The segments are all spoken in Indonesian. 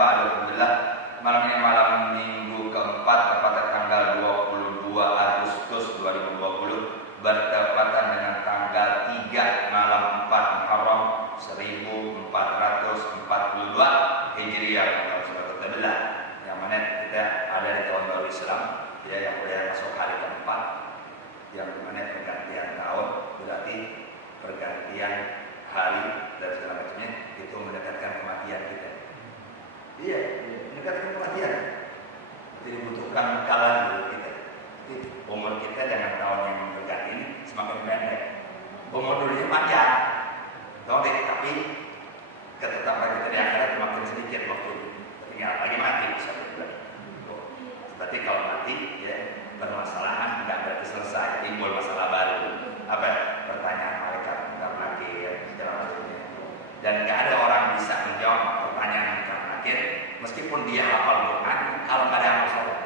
ba'du. Alhamdulillah, malam ini malam minggu keempat, tepatnya tanggal 22 Agustus 2020, bertepatan dengan tanggal 3 malam 4 Muharram 1442 Hijriah. Yang mana kita ada di tahun baru Islam, ya, yang udah masuk hari keempat, yang dimana pergantian tahun, berarti pergantian hari dan segala macamnya, itu mendekatkan kematian kita. Iya, mendekatkan kematian. Jadi dibutuhkan kalah dulu kita. Jadi umur kita dengan tahun yang berganti ini semakin pendek. Umur dulunya panjang, tapi ketetapan kita di akhirat semakin sedikit waktu. Tinggal lagi mati bisa dibilang. Berarti kalau mati, ya, permasalahan tidak berarti selesai, timbul masalah baru. Apa? Pertanyaan malaikat tentang nakir, segala macamnya. Dan nggak ada orang bisa menjawab pertanyaan tentang nakir meskipun dia hafal Quran kalau nggak ada amal soleh.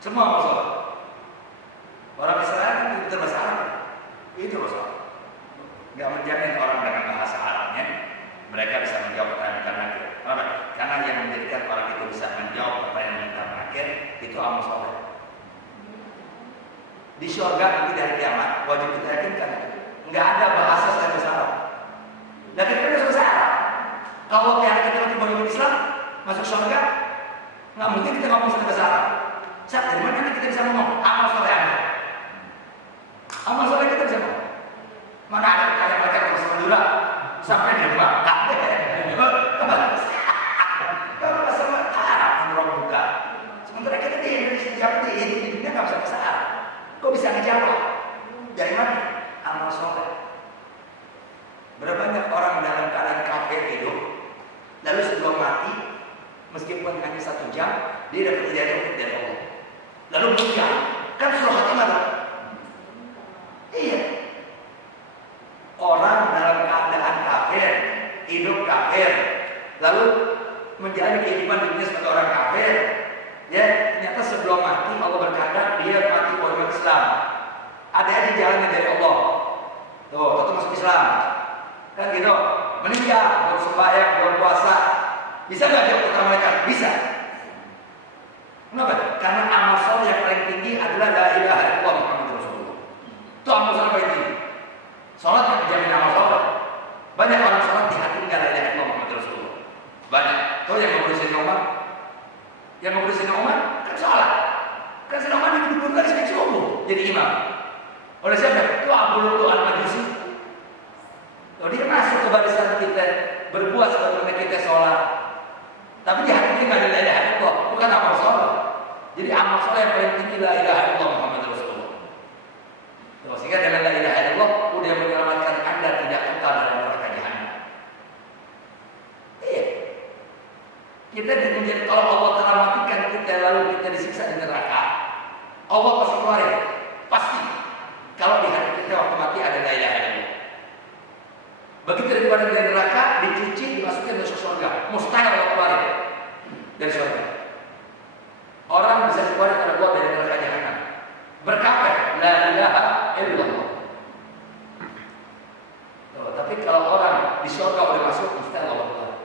Semua amal soleh. Orang Israel itu berbahasa Arab, itu masalah. Nggak menjamin orang dengan bahasa Arabnya mereka bisa menjawab pertanyaan tentang nakir. Kenapa? Karena yang menjadikan orang itu bisa menjawab pertanyaan tentang nakir itu amal soleh. Di syurga nanti dari kiamat wajib kita yakinkan nggak ada bahasa selain bahasa Arab. Dan kita udah bahasa Arab. Kalau kita nanti baru Islam masuk syurga, nggak mungkin kita ngomong selain bahasa Arab. Saat dari mana kita bisa ngomong amal soleh Anda? Amal soleh kita bisa ngomong. Mana ada kayak mereka bahasa Madura sampai di rumah? Kalau bahasa Arab menurut buka. Sementara kita di Indonesia jawab di dunia nggak bisa bahasa Arab. Kok bisa ngejawab? Dari mana? Amal soleh. Berapa banyak orang dalam keadaan kafir hidup, lalu sebelum mati, meskipun hanya 1 jam, dia dapat hidayah dari Allah. Lalu meninggal, kan suruh khatimah tuh. Iya. Orang dalam keadaan kafir, hidup kafir, lalu menjalani kehidupan dunia sebagai orang kafir. Ya, ternyata sebelum mati Allah berkata dia mati orang Islam. Ada jalannya dari Allah. Tuh, tetap masuk Islam. Kan gitu. Meninggal, bersembahyang, berpuasa. Bisa nggak dia kata mereka? Bisa. Kenapa? Karena amal soleh yang paling tinggi adalah la ilaha illallah Muhammadur Rasulullah. Itu amal soleh paling tinggi. Salat yang menjamin amal soleh. Banyak orang salat di hati enggak la ilaha illallah Muhammadur Rasulullah. Banyak. Tuh yang mau berusaha Umar. Yang mau berusaha Umar kan salat. Kan Sayyidina Umar didudukkan sejak subuh jadi imam. Oleh siapa? Itu Abu Lu'lu' al-Majusi. Kalau dia masuk ke barisan kita, berbuat sebagaimana kita sholat, tapi di hati dia nggak ada la ilaha illallah, bukan amal sholat. Jadi amal sholat yang paling tinggi la ilaha illallah Muhammadur Rasulullah. Sehingga dengan la ilaha illallah udah menyelamatkan Anda tidak kekal dalam neraka jahanam. Iya. Kita menjadi kalau Allah telah matikan kita lalu kita disiksa di neraka, Allah pasti keluarin, pasti. Kalau di hati kita waktu mati ada la ilaha illallah. Begitu daripada dari neraka dicuci dimasukin ke surga, mustahil Allah keluarin dari surga. Orang bisa keluar karena keluar dari neraka jahanam. Berkata la ilaha illallah. Tapi kalau orang di surga udah masuk mustahil Allah keluar.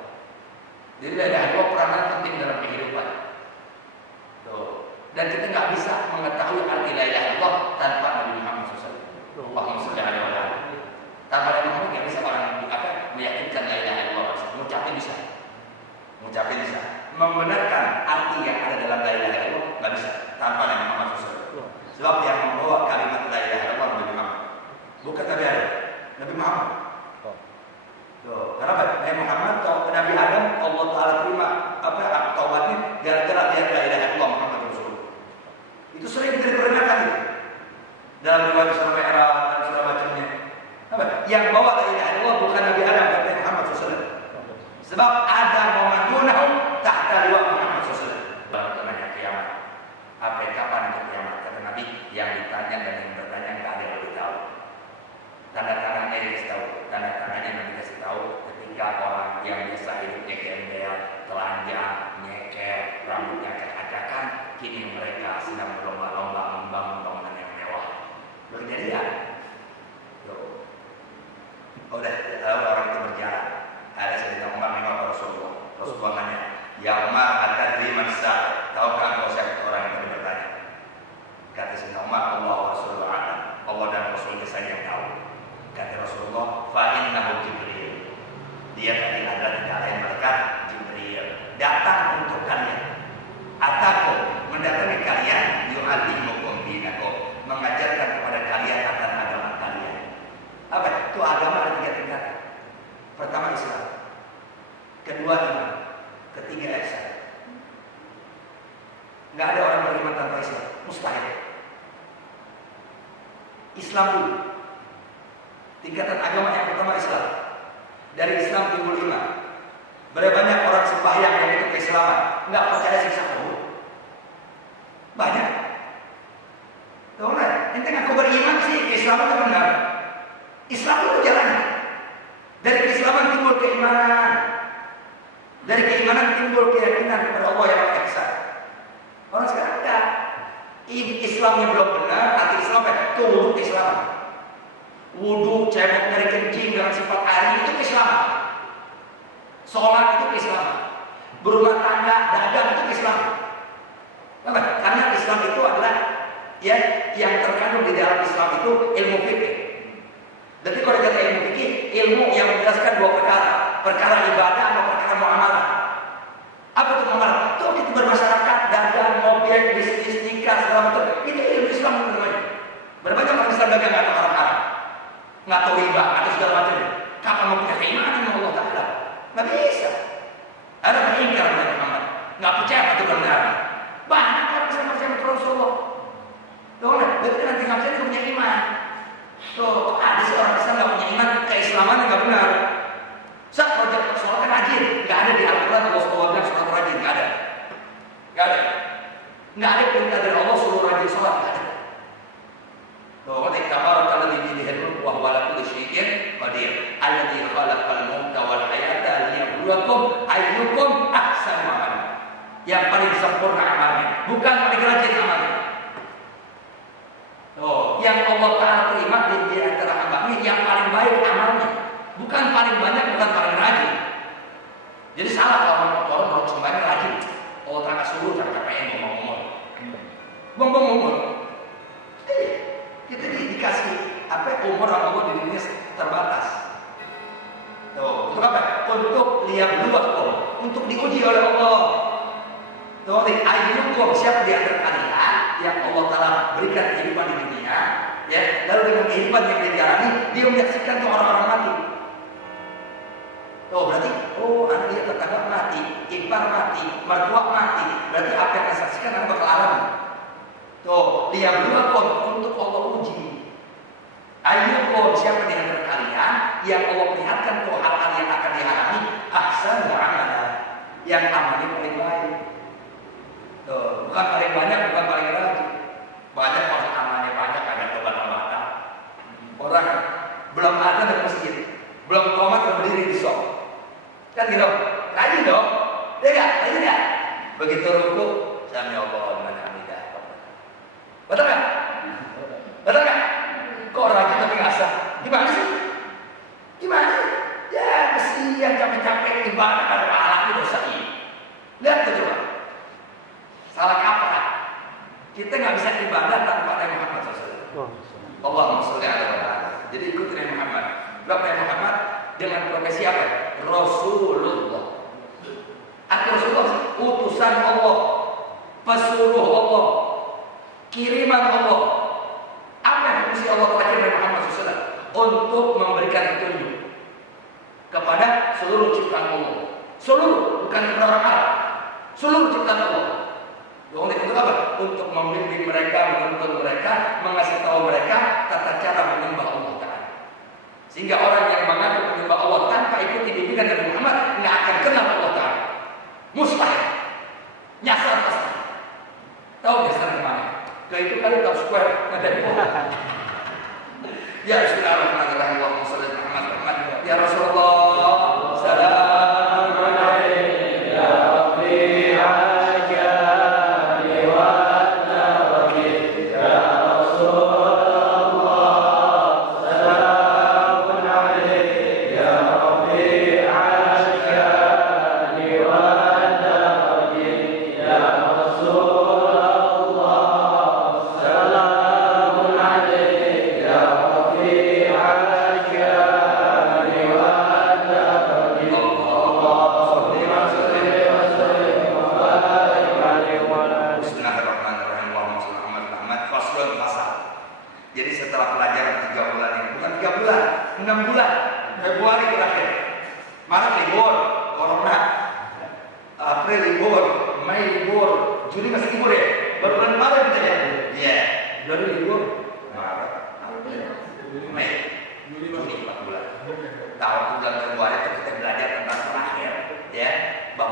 Jadi la ilaha illallah peranan penting dalam kehidupan. Dan kita nggak bisa mengetahui arti la ilaha illallah tanpa Nabi Muhammad SAW. Allahumma shalli alaihi wa sallam. Tanpa Nabi Muhammad nggak bisa orang meyakinkan la ilaha illallah. Mengucapin bisa, membenarkan arti yang ada dalam la ilaha illallah nggak bisa tanpa Nabi Muhammad SAW. Sebab yang membawa kalimat la ilaha illallah Nabi Muhammad, bukan Nabi Adam, Nabi Muhammad. Kenapa? Nabi Muhammad atau Nabi Adam Allah Taala terima taubatnya gara-gara dia la ilaha illallah Muhammad Rasulullah. Itu sering diperdengarkan dalam riwayat surah Mi'raj dan segala macamnya. Yang bawa la ilaha illallah bukan Nabi Adam tapi Muhammad SAW. Sebab Adam wa man dunahu tahta liwa Muhammad SAW. Tanya kiamat. Apa kapan itu kiamat? Kata Nabi, yang ditanya dan yang bertanya nggak ada yang lebih tahu. Tanda-tandanya dikasih tahu. Tanda-tandanya nanti dikasih tahu ketika orang yang biasa hidupnya gembel, telanjang, nyeker, rambutnya acak-acakan, kini mereka sedang berlomba-lomba membangun bangunan yang mewah. Berkejadian. Udah tahu orang itu berjalan. Ada Sayyidina Umar nengok Rasulullah. Rasulullah nanya, kedua iman, ketiga ihsan. Nggak ada orang beriman tanpa Islam, mustahil. Islam dulu, tingkatan agama yang pertama Islam. Dari Islam timbul iman. Berapa banyak orang sembahyang yang itu keislaman, nggak percaya siksa kubur? Banyak. Tahu nggak? Ente ngaku beriman sih, keislaman itu benar. Islam itu jalannya. Dari keislaman timbul keimanan. Dari keimanan timbul keyakinan kepada Allah yang Maha Esa. Orang sekarang enggak. Islamnya belum benar, anti Islam itu wudhu keislaman. Wudhu, cebok dari kencing dengan sifat air itu keislaman. Sholat itu keislaman. Berumah tangga, dagang itu keislaman. Kenapa? Karena Islam itu adalah ya yang terkandung di dalam Islam itu ilmu fikih. Jadi kalau kata ilmu fikih, ilmu yang menjelaskan dua perkara, perkara ibadah atau perkara muamalah. Apa itu muamalah? Itu kita bermasyarakat, dagang, mobil, bisnis, nikah, segala macam. Itu ilmu Islam namanya. Berapa banyak orang Islam dagang nggak tahu haram, nggak tahu riba, atau segala macam. Kapan mau punya keimanan sama Allah Taala? Nggak bisa. Ada yang ingkar dengan Muhammad, nggak percaya pada benar. Banyak orang sama Rasulullah. Tuh, berarti nanti nggak percaya dia punya iman. Tuh, ada sih orang Islam nggak punya iman, keislaman nggak benar. Saat project sholat kan rajin, nggak ada di Al-Quran Allah bilang sholat rajin, nggak ada, nggak ada perintah dari Allah suruh rajin sholat, nggak ada. Tuh, tabarakal ladzi biyadihi al-mulku wa huwa ala kulli syai'in qadir, alladzi khalaqal mauta wal hayata liyabluwakum ayyukum ahsanu amala. Yang paling sempurna amalnya, bukan paling rajin amalnya. Oh, yang Allah Ta'ala terima di antara hamba-Nya yang paling baik amalnya, bukan paling banyak, bukan paling rajin. Jadi salah kalau orang harus sembahyang rajin. Allah Ta'ala suruh capek-capekin ngomong-ngomong. Kita dikasih apa umur Allah di dunia terbatas. Tuh, untuk apa? Untuk liyabluwakum, untuk diuji oleh Allah. Tuh, ayyukum, siapa di antara kalian yang Allah Ta'ala berikan kehidupan di dunia, ya, lalu dengan kehidupan yang dia jalani, dia menyaksikan tuh orang-orang mati. Oh, berarti, anak dia tetangga mati, ipar mati, mertua mati, berarti apa yang dia saksikan akan bakal alami. Tuh, dia berlaku untuk Allah uji. Ayyukum, siapa di antara kalian yang Allah perlihatkan tuh hal-hal yang akan dialami, ahsanu amala, yang amalnya paling baik. Tuh, bukan paling banyak, bukan paling rajin. Banyak maksud amalnya banyak, ada tobat-tobatan. Orang belum ada di masjid, belum komat berdiri di shop. Kan gitu, rajin dong. Ya enggak? Rajin enggak? Begitu ruku, sami Allah liman hamidah. Betul enggak? Betul enggak? Kok rajin tapi ngasah? Gimana sih? Gimana? Ya kesian capek-capek ibadah ada pahala dosa ini. Lihat tuh coba. Salah kaprah. Kita nggak bisa ibadah tanpa Nabi Muhammad SAW. Allahumma sholli ala Muhammad. Jadi ikuti Nabi Muhammad. Sebab Nabi Muhammad dengan profesi apa? Rasulullah. Arti Rasulullah, utusan Allah, pesuruh Allah, kiriman Allah. Apa yang fungsi Allah terakhir Nabi Muhammad SAW? Untuk memberikan petunjuk kepada seluruh ciptaan Allah. Seluruh, bukan kepada orang Arab. Seluruh ciptaan Allah. Untuk apa? Untuk membimbing mereka, menuntun mereka, mengasih tahu mereka tata cara menyembah Allah Ta'ala. Sehingga orang yang mengaku menyembah Allah tanpa ikuti bimbingan Nabi Muhammad nggak akan kenal Allah Ta'ala. Mustahil. Nyasar pasti. Tahu nyasar kemana? Ke itu kali tahu square, nggak ada di pohon. Ya Bismillahirrahmanirrahim. Allahumma sholli ala Muhammad. Ya Rasulullah, salam. Yeah.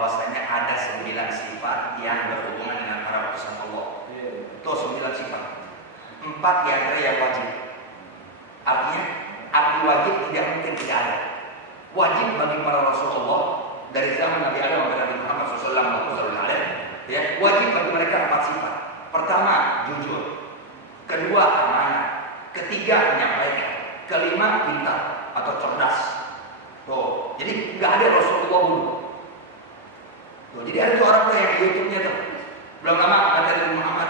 bahwasanya ada 9 sifat yang berhubungan dengan para utusan Allah. Itu 9 sifat. 4 di antara yang wajib. Artinya arti wajib tidak mungkin tidak ada. Wajib bagi para Rasulullah dari zaman Nabi Adam sampai Nabi Muhammad SAW, ya, wajib bagi mereka 4 sifat. Pertama, jujur. Kedua, amanah. Ketiga, menyampaikan. Kelima, pintar atau cerdas. Tuh, jadi nggak ada Rasulullah dulu. Tuh, jadi ada tuh orang yang di YouTube-nya tuh. Belum lama ada Nabi Muhammad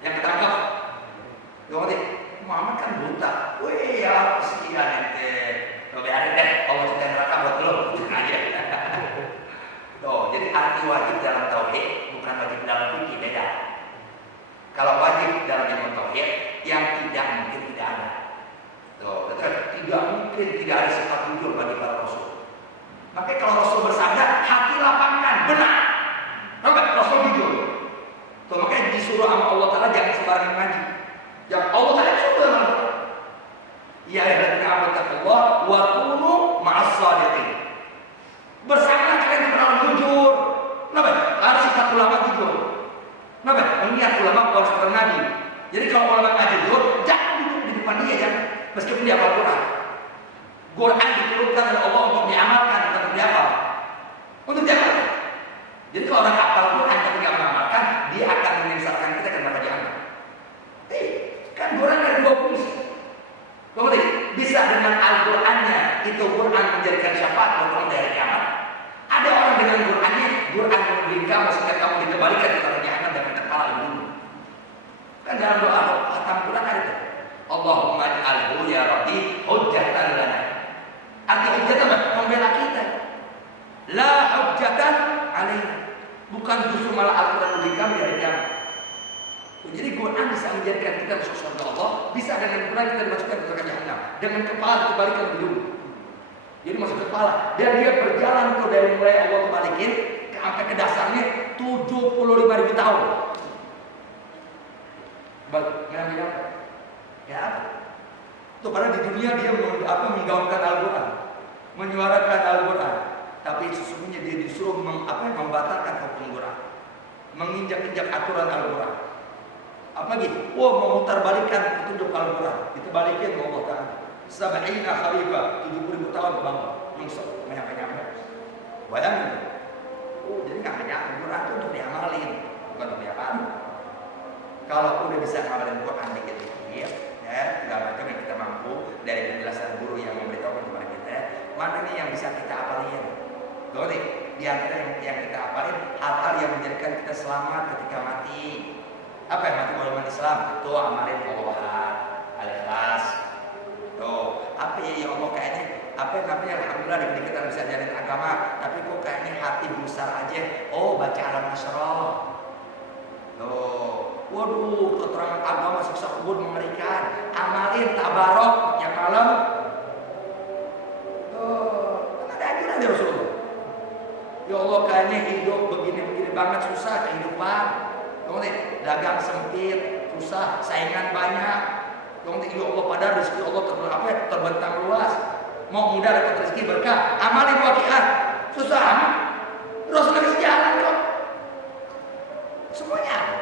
yang ketangkap. Tuh, ngerti? Muhammad kan buta. Wih, ya kesian ente. Tuh, biarin deh. Allah cerita neraka buat lo. Aja. Tuh, jadi arti wajib dalam tauhid bukan wajib dalam fikih, beda. Kalau wajib dalam ilmu tauhid yang tidak mungkin tidak ada. Tuh, betul. Tidak mungkin tidak ada sifat jujur bagi para rasul. Makanya kalau Rasul bersabda, hati lapangkan, benar. Enggak, Rasul jujur. Tuh, makanya disuruh sama Allah Ta'ala jangan sembarangan ngaji. Yang Allah Ta'ala suruh sama Allah. Ya ayyuhalladzina amanu wa kunu ma'as shadiqin. Bersama kalian benar jujur. Kenapa? Harus sifat ulama jujur. Kenapa? Mengingat ulama harus seperti Nabi. Jadi kalau ulama nggak jujur, jangan duduk di depan dia, jangan. Meskipun dia hafal Quran. Quran diturunkan oleh Allah untuk diamalkan, bukan untuk dihafal. Untuk diamalkan. Jadi kalau orang hafal Quran tapi nggak mengamalkan, dia akan menyesatkan kita ke neraka jahanam. Kan Quran ada 2 fungsi. Kemudian bisa dengan Al-Qurannya itu Quran menjadikan syafaat buat orang dari kiamat. Ada orang dengan Qurannya, Quran memberi kamu sehingga kamu dikembalikan ke neraka jahanam dengan kepala yang dulu. Kan dalam doa khatam Quran ada itu. Allahumma ij'alhu ya Rabbi hujjatan lana. Arti hujjatan apa? Membela kita. La hujjatan alaina. Bukan justru malah Al-Quran memberi kami dari kiamat. Jadi Quran bisa menjadikan kita masuk surga Allah, bisa dengan Quran kita dimasukkan ke neraka jahanam. Dengan kepala dikembalikan ke dulu. Jadi masuk kepala dan dia berjalan tuh dari mulai Allah kembalikin sampai ke dasarnya 75.000 tahun. Ngambil apa? Ya apa? Tuh padahal di dunia dia menggaungkan Al-Quran, menyuarakan Al-Quran, tapi sesungguhnya dia disuruh membatalkan hukum Quran, menginjak-injak aturan Al-Quran. Apalagi, memutar balikan petunjuk Al-Quran, itu balikin Allah Ta'ala. Sab'ina khalifah, 70.000 tahun bangun, nyungsep, menyampai-nyampai. Bayangin. Jadi nggak hanya Al-Quran itu untuk diamalin, bukan untuk diapain. Kalau udah bisa ngamalin Quran dikit-dikit, ya, segala macam yang kita mampu dari penjelasan guru yang memberitahu kepada kita, mana nih yang bisa kita apalin? Tuh nih, di antara yang kita apalin, hal-hal yang menjadikan kita selamat ketika mati. Apa yang mati oleh umat Islam? Itu amalin Allah, Al-Ikhlas. Tuh, apa ya Allah kayaknya? Apa yang namanya alhamdulillah dikit kita bisa jalin agama, tapi kok kayaknya hati besar aja. Oh, baca Alam Nasrah. Tuh. Waduh, keterangan agama siksa kubur mengerikan. Amalin tabarok yang malam. Kan ada ajaran dari Rasulullah. Ya Allah, kayaknya hidup begini-begini banget susah kehidupan. Kemudian dagang sempit, susah, saingan banyak. Kemudian ya Allah, pada rezeki Allah terbentang luas. Mau mudah dapat rezeki berkah. Amalin waqi'ah. Susah amat. Rasulullah kasih jalan kok. Semuanya ada.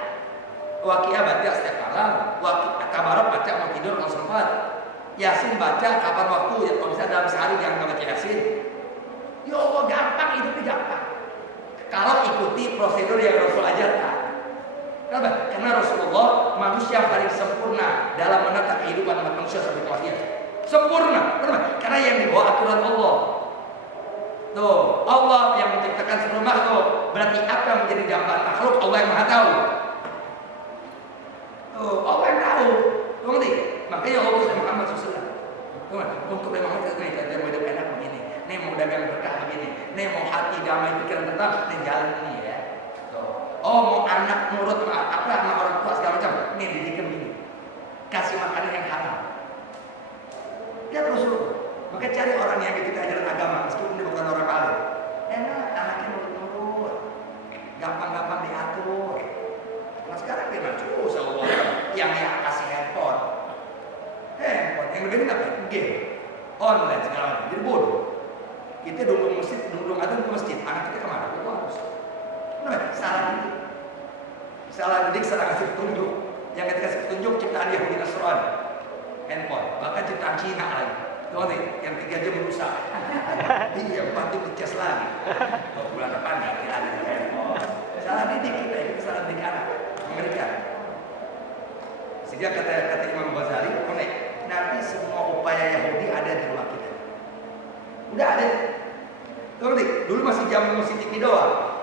Waqi'ah baca setiap malam, Tabarok baca mau tidur kalau sempat, Yasin baca kapan waktu, ya kalau bisa dalam sehari jangan baca Yasin. Ya Allah, gampang, hidupnya gampang kalau ikuti prosedur yang Rasul ajarkan. Kenapa? Karena Rasulullah manusia paling sempurna dalam menata kehidupan umat manusia sampai kematian. Sempurna. Kenapa? Karena yang dibawa aturan Allah. Tuh, Allah yang menciptakan seluruh makhluk. Berarti apa yang menjadi dambaan makhluk? Allah yang Maha Tahu. Allah yang tahu, ngerti? Makanya Allah Nabi Muhammad SAW. Untuk Nabi Muhammad SAW, kita hidup enak begini. Nih mau dagang berkah begini. Nih mau hati damai pikiran tenang, nih jalan ini ya. Mau anak nurut sama orang tua segala macam, nih didikan begini. Kasih makanan yang halal. Dia terus maka cari orang yang ikut ajaran agama, meskipun dia bukan orang alim. Enak, anaknya nurut-nurut, gampang-gampang diatur. Nah sekarang dia susah yang kasih handphone yang lebih apa? Game, online segala macam. Jadi bodoh. Kita duduk masjid, duduk ada ke masjid, anak kita kemana? serang kasih petunjuk. Yang kita kasih petunjuk ciptaan Yahudi Nasrani, handphone, bahkan ciptaan Cina lagi. Tuh nih, yang 3 jam merusak. Iya, 4 jam dicas lagi. Bulan depan nggak ada handphone. Salah didik kita, itu salah didik anak. Mengerikan. Sehingga kata Imam Ghazali, nanti semua upaya Yahudi ada di rumah kita. Udah ada. Tuh nih, dulu masih zaman musik TV doang.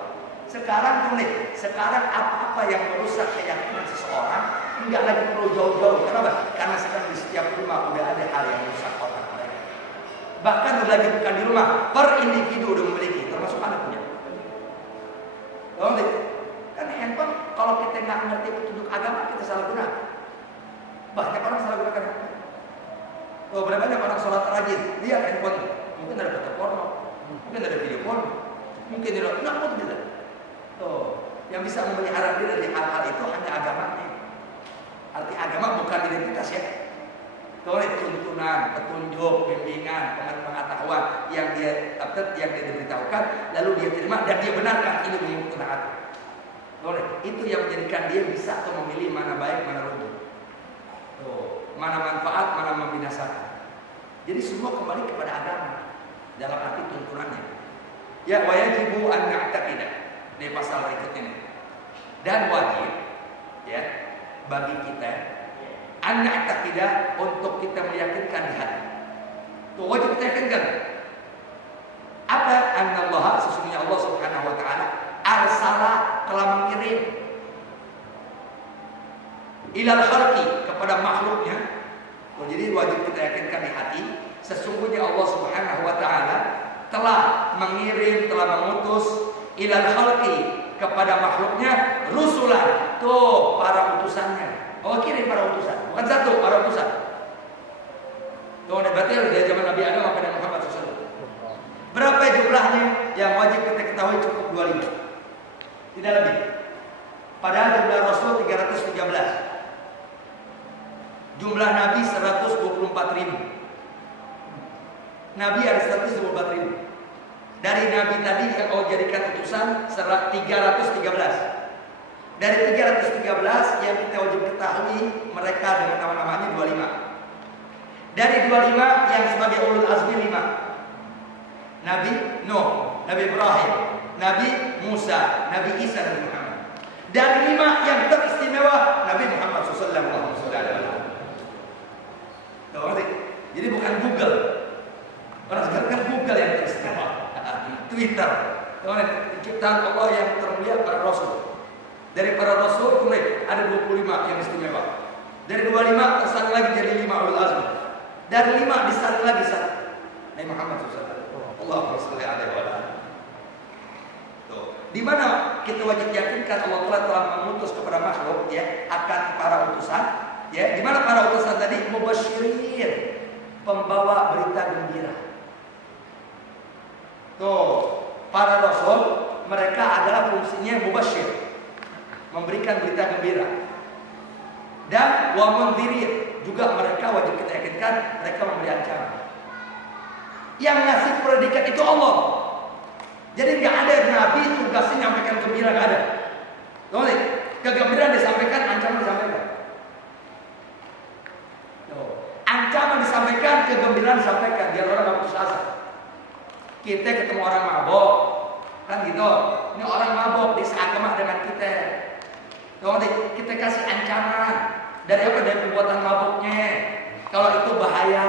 Sekarang sekarang apa-apa yang merusak keyakinan seseorang enggak lagi perlu jauh-jauh. Kenapa? Karena sekarang di setiap rumah udah ada hal yang merusak otak mereka. Bahkan lagi bukan di rumah, per individu udah memiliki, termasuk anak punya. Kan handphone kalau kita nggak ngerti petunjuk agama kita salah guna. Banyak orang salah gunakan handphone. Berapa banyak orang sholat rajin, lihat handphone, mungkin ada foto porno, mungkin ada video porno, mungkin ada nggak tidak. Yang bisa memelihara diri dari hal-hal itu hanya agamanya. Arti agama bukan identitas ya. Tuntunan, petunjuk, bimbingan, pengetahuan yang dia diberitahukan, lalu dia terima dan dia benarkan ini mengikuti taat. Itu yang menjadikan dia bisa memilih mana baik, mana rugi. Mana manfaat, mana membinasakan. Jadi semua kembali kepada agama dalam arti tuntunannya. Ya, wajibu an na'taqidah. Ini pasal berikutnya nih. Dan wajib ya bagi kita anak takidah untuk kita meyakinkan di hati. Tuh wajib kita yakinkan. Apa? Anallah, sesungguhnya Allah Subhanahu wa taala arsala, telah mengirim ilal khalqi, kepada makhluknya. Jadi wajib kita yakinkan di hati, sesungguhnya Allah Subhanahu wa taala telah mengirim, telah mengutus ilal khalqi, kepada makhluknya rusulan. Tuh para utusannya. Allah kirim para utusan, bukan satu, para utusan. Tuh berarti dari zaman Nabi Adam sampai Muhammad SAW. Berapa jumlahnya? Yang wajib kita ketahui cukup 25, tidak lebih. Padahal jumlah Rasul 313, jumlah Nabi 124.000. Nabi ada 124.000. Dari Nabi tadi yang Allah jadikan utusan 313. Dari 313 yang kita wajib ketahui mereka dengan nama-namanya 25. Dari 25 yang sebagai ulul azmi 5. Nabi Nuh, Nabi Ibrahim, Nabi Musa, Nabi Isa, Nabi Muhammad. Dari 5 yang teristimewa Nabi Muhammad SAW. Jadi bukan Google. Orang sekarang kan Google yang teristimewa. Twitter, ciptaan Allah yang termulia para Rasul. Dari para Rasul kemudian ada 25 yang istimewa. Dari 25 tersaring lagi jadi 5 ulul azmi. Dari 5 disaring lagi satu Nabi Muhammad SAW. Allahumma shalli alaihi wa sallam. Di mana kita wajib yakinkan Allah telah mengutus kepada makhluk ya akan para utusan ya. Di mana para utusan tadi mubasyirin, pembawa berita gembira. Para rasul mereka adalah fungsinya mubasyir, memberikan berita gembira. Dan wa mundhirin, juga mereka wajib kita yakinkan mereka memberi ancaman. Yang ngasih predikat itu Allah. Jadi nggak ada nabi tugasnya nyampaikan gembira, nggak ada. Kegembiraan disampaikan, ancaman disampaikan. Ancaman disampaikan, kegembiraan disampaikan, biar orang nggak putus asa. Kita ketemu orang mabok, kan gitu. Ini orang mabok disagama dengan kita. Kita kasih ancaman. Dari apa? Dari perbuatan maboknya. Kalau itu bahaya,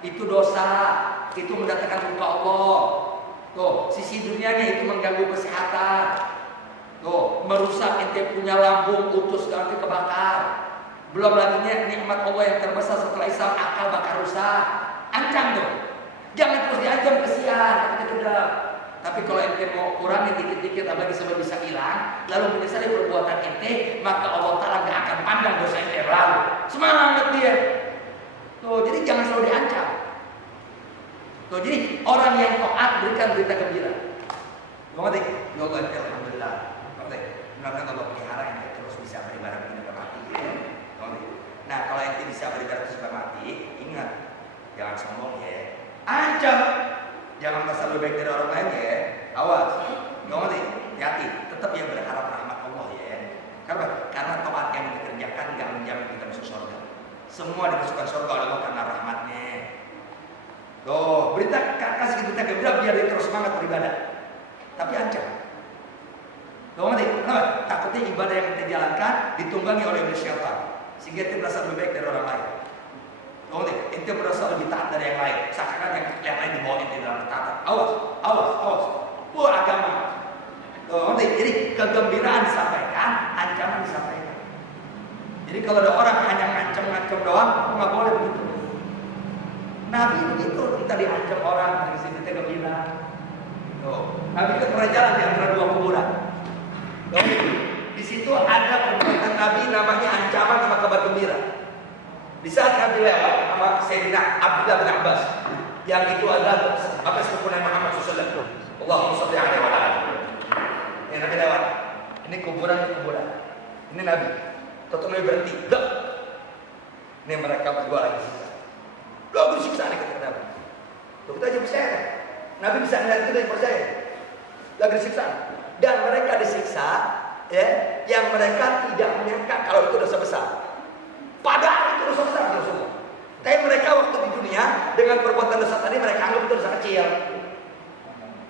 itu dosa, itu mendatangkan muka Allah. Sisi dunianya itu mengganggu kesehatan. Merusak ente punya lambung, utus nanti kebakar. Belum lagi nikmat Allah yang terbesar setelah Islam, akal bakal rusak. Ancam tuh. Jangan terus diancam, kesian, tidak. Tapi kalau ente mau kurangi dikit-dikit, apalagi sebab bisa hilang, lalu menyesali perbuatan ente, maka Allah Ta'ala gak akan pandang dosa ente lalu. Semangat dia. Jadi jangan selalu diancam. Jadi orang yang taat berikan berita gembira. Mengerti? Ya Allah, alhamdulillah. Mudah-mudahan Allah pelihara ente terus bisa beribadah sampai mati. Nah, kalau ente bisa beribadah sampai mati, ingat, jangan sombong ya. Ancam, jangan merasa lebih baik dari orang lain ya. Awas, ngerti? Hati-hati, tetap yang berharap rahmat Allah ya. Karena ibadah yang kita jalankan ditunggangi oleh syaitan, sehingga ente merasa lebih baik dari orang lain. Ente merasa lebih taat dari yang lain, seakan yang lain dibawa ente dalam ketaatan. Awas. Agama. Jadi kegembiraan disampaikan, ancaman disampaikan. Jadi kalau ada orang hanya ngancam doang, nggak boleh begitu. Nabi begitu, kita diancam orang dari sini kita gembira. Nabi itu pernah jalan di antara dua kuburan. Di situ ada perbuatan Nabi namanya ancaman sama kabar gembira. Di saat Nabi lewat sama Sayyidina Abdullah bin Abbas, yang itu adalah apa sepupunya Muhammad SAW. Allahumma sholli alaihi wa ala. Ini Nabi lewat. Ini kuburan. Ini Nabi. Tutup Nabi berhenti. Dah. Ini mereka berdua lagi siksa. Loh, disiksa nih kata Nabi. Tuh kita aja percaya kan? Nabi bisa melihat itu dan percaya. Lagi disiksa. Dan mereka disiksa, ya, yang mereka tidak menyangka kalau itu dosa besar. Padahal itu dosa besar, Rasulullah. Tapi mereka waktu di dunia dengan perbuatan dosa tadi mereka anggap itu dosa kecil.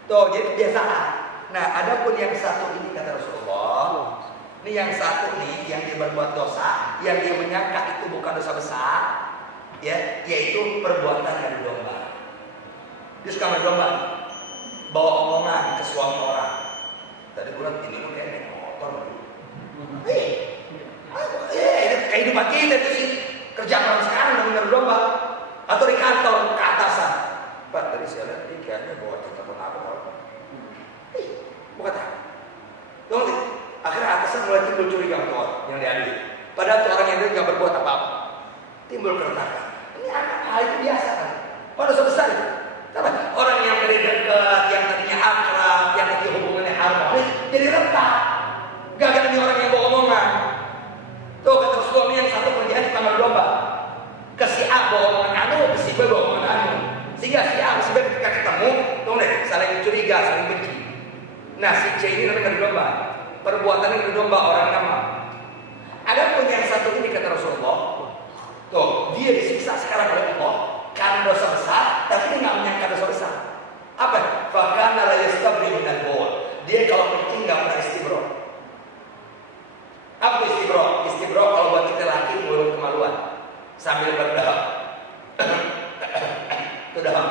Tuh, jadi kebiasaan. Nah, adapun yang satu ini kata Rasulullah, ini yang satu nih yang dia berbuat dosa, yang dia menyangka itu bukan dosa besar, ya, yaitu perbuatan yang domba. Dia suka main domba, bawa omongan ke suami orang. Tadi bulan ini lu kayak naik motor. Ini kehidupan kita itu sih. Kerjaan orang sekarang benar domba. Atau di kantor ke atasan. Pak, tadi saya lihat ini kayaknya bawa catatan apa kalau? Bukan tak. Dong, akhirnya atasan mulai timbul curiga sama orang yang diadili. Padahal tuh orang yang dia nggak berbuat apa-apa. Timbul keretakan. Ini hal itu biasa kan? Pada dosa besar itu. Orang yang dari dekat, yang tadinya akrab, yang tadi hubungannya harmonis, jadi retak. Gara-gara ini orang yang bawa omongan. Tuh kata suami yang satu kerjaan di kamar domba. Ke si A bawa omongan anu, ke si B bawa omongan anu. Sehingga si A, si B ketika ketemu, tuh deh, saling curiga, saling benci. Nah si C ini namanya dari domba. Perbuatannya dari domba orang nama. Adapun yang satu ini kata Rasulullah, tuh dia disiksa sekarang oleh Allah karena dosa besar, tapi dia nggak menyangka dosa besar. Apa? Fakana la yastabri minal bawl. Dia kalau kencing nggak pernah istibro. Apa istibro? Istibro kalau buat kita laki mulut kemaluan sambil berdahak. Itu dahak.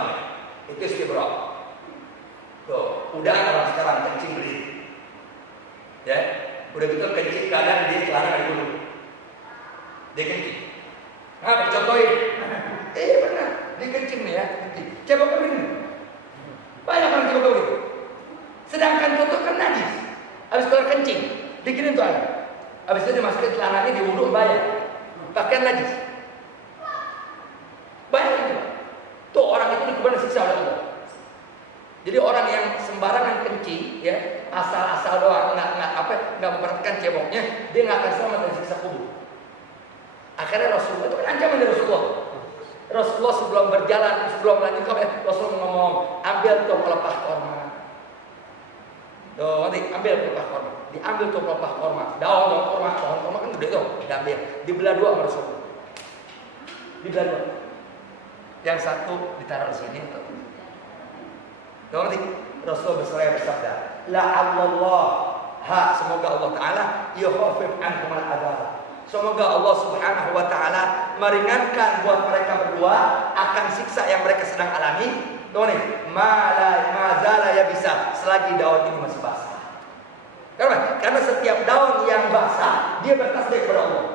Itu istibro. Tuh, udah orang sekarang kencing berdiri. Ya, udah gitu kencing keadaan dia celana dulu. Dia kencing. Nah, dicontohin. Benar, dia kencing nih ya. Coba kau ini. Banyak orang coba kau ini. Sedangkan tutup kan najis. Habis keluar kencing, diginin tuh air. Habis itu dimasukin celananya di wudhu bayar. Pakaian najis. Bayangin itu. Tuh orang itu dikubur siksa oleh Allah. Jadi orang yang sembarangan kencing, ya asal-asal doang, nggak memperhatikan ceboknya, dia nggak akan selamat dari siksa kubur. Akhirnya Rasulullah itu kan ancaman dari Rasulullah. Rasulullah sebelum berjalan, sebelum melanjutkan, Rasulullah ngomong, ambil tuh pelepah korma. Tuh, nanti ambil pelepah korma. Diambil tuh pelepah korma. Daun korma, pohon korma kan gede tuh, diambil. Dibelah dua sama Rasulullah. Dibelah dua. Yang satu ditaruh di sini. Tuh, nanti Rasulullah bersabda, la'allallah, semoga Allah Taala yukhafif ankum al-adab. Semoga Allah Subhanahu wa taala meringankan buat mereka berdua akan siksa yang mereka sedang alami. Tuh nih, mazala ya bisa selagi daun ini masih basah. Kenapa? Karena setiap daun yang basah dia bertasbih kepada Allah.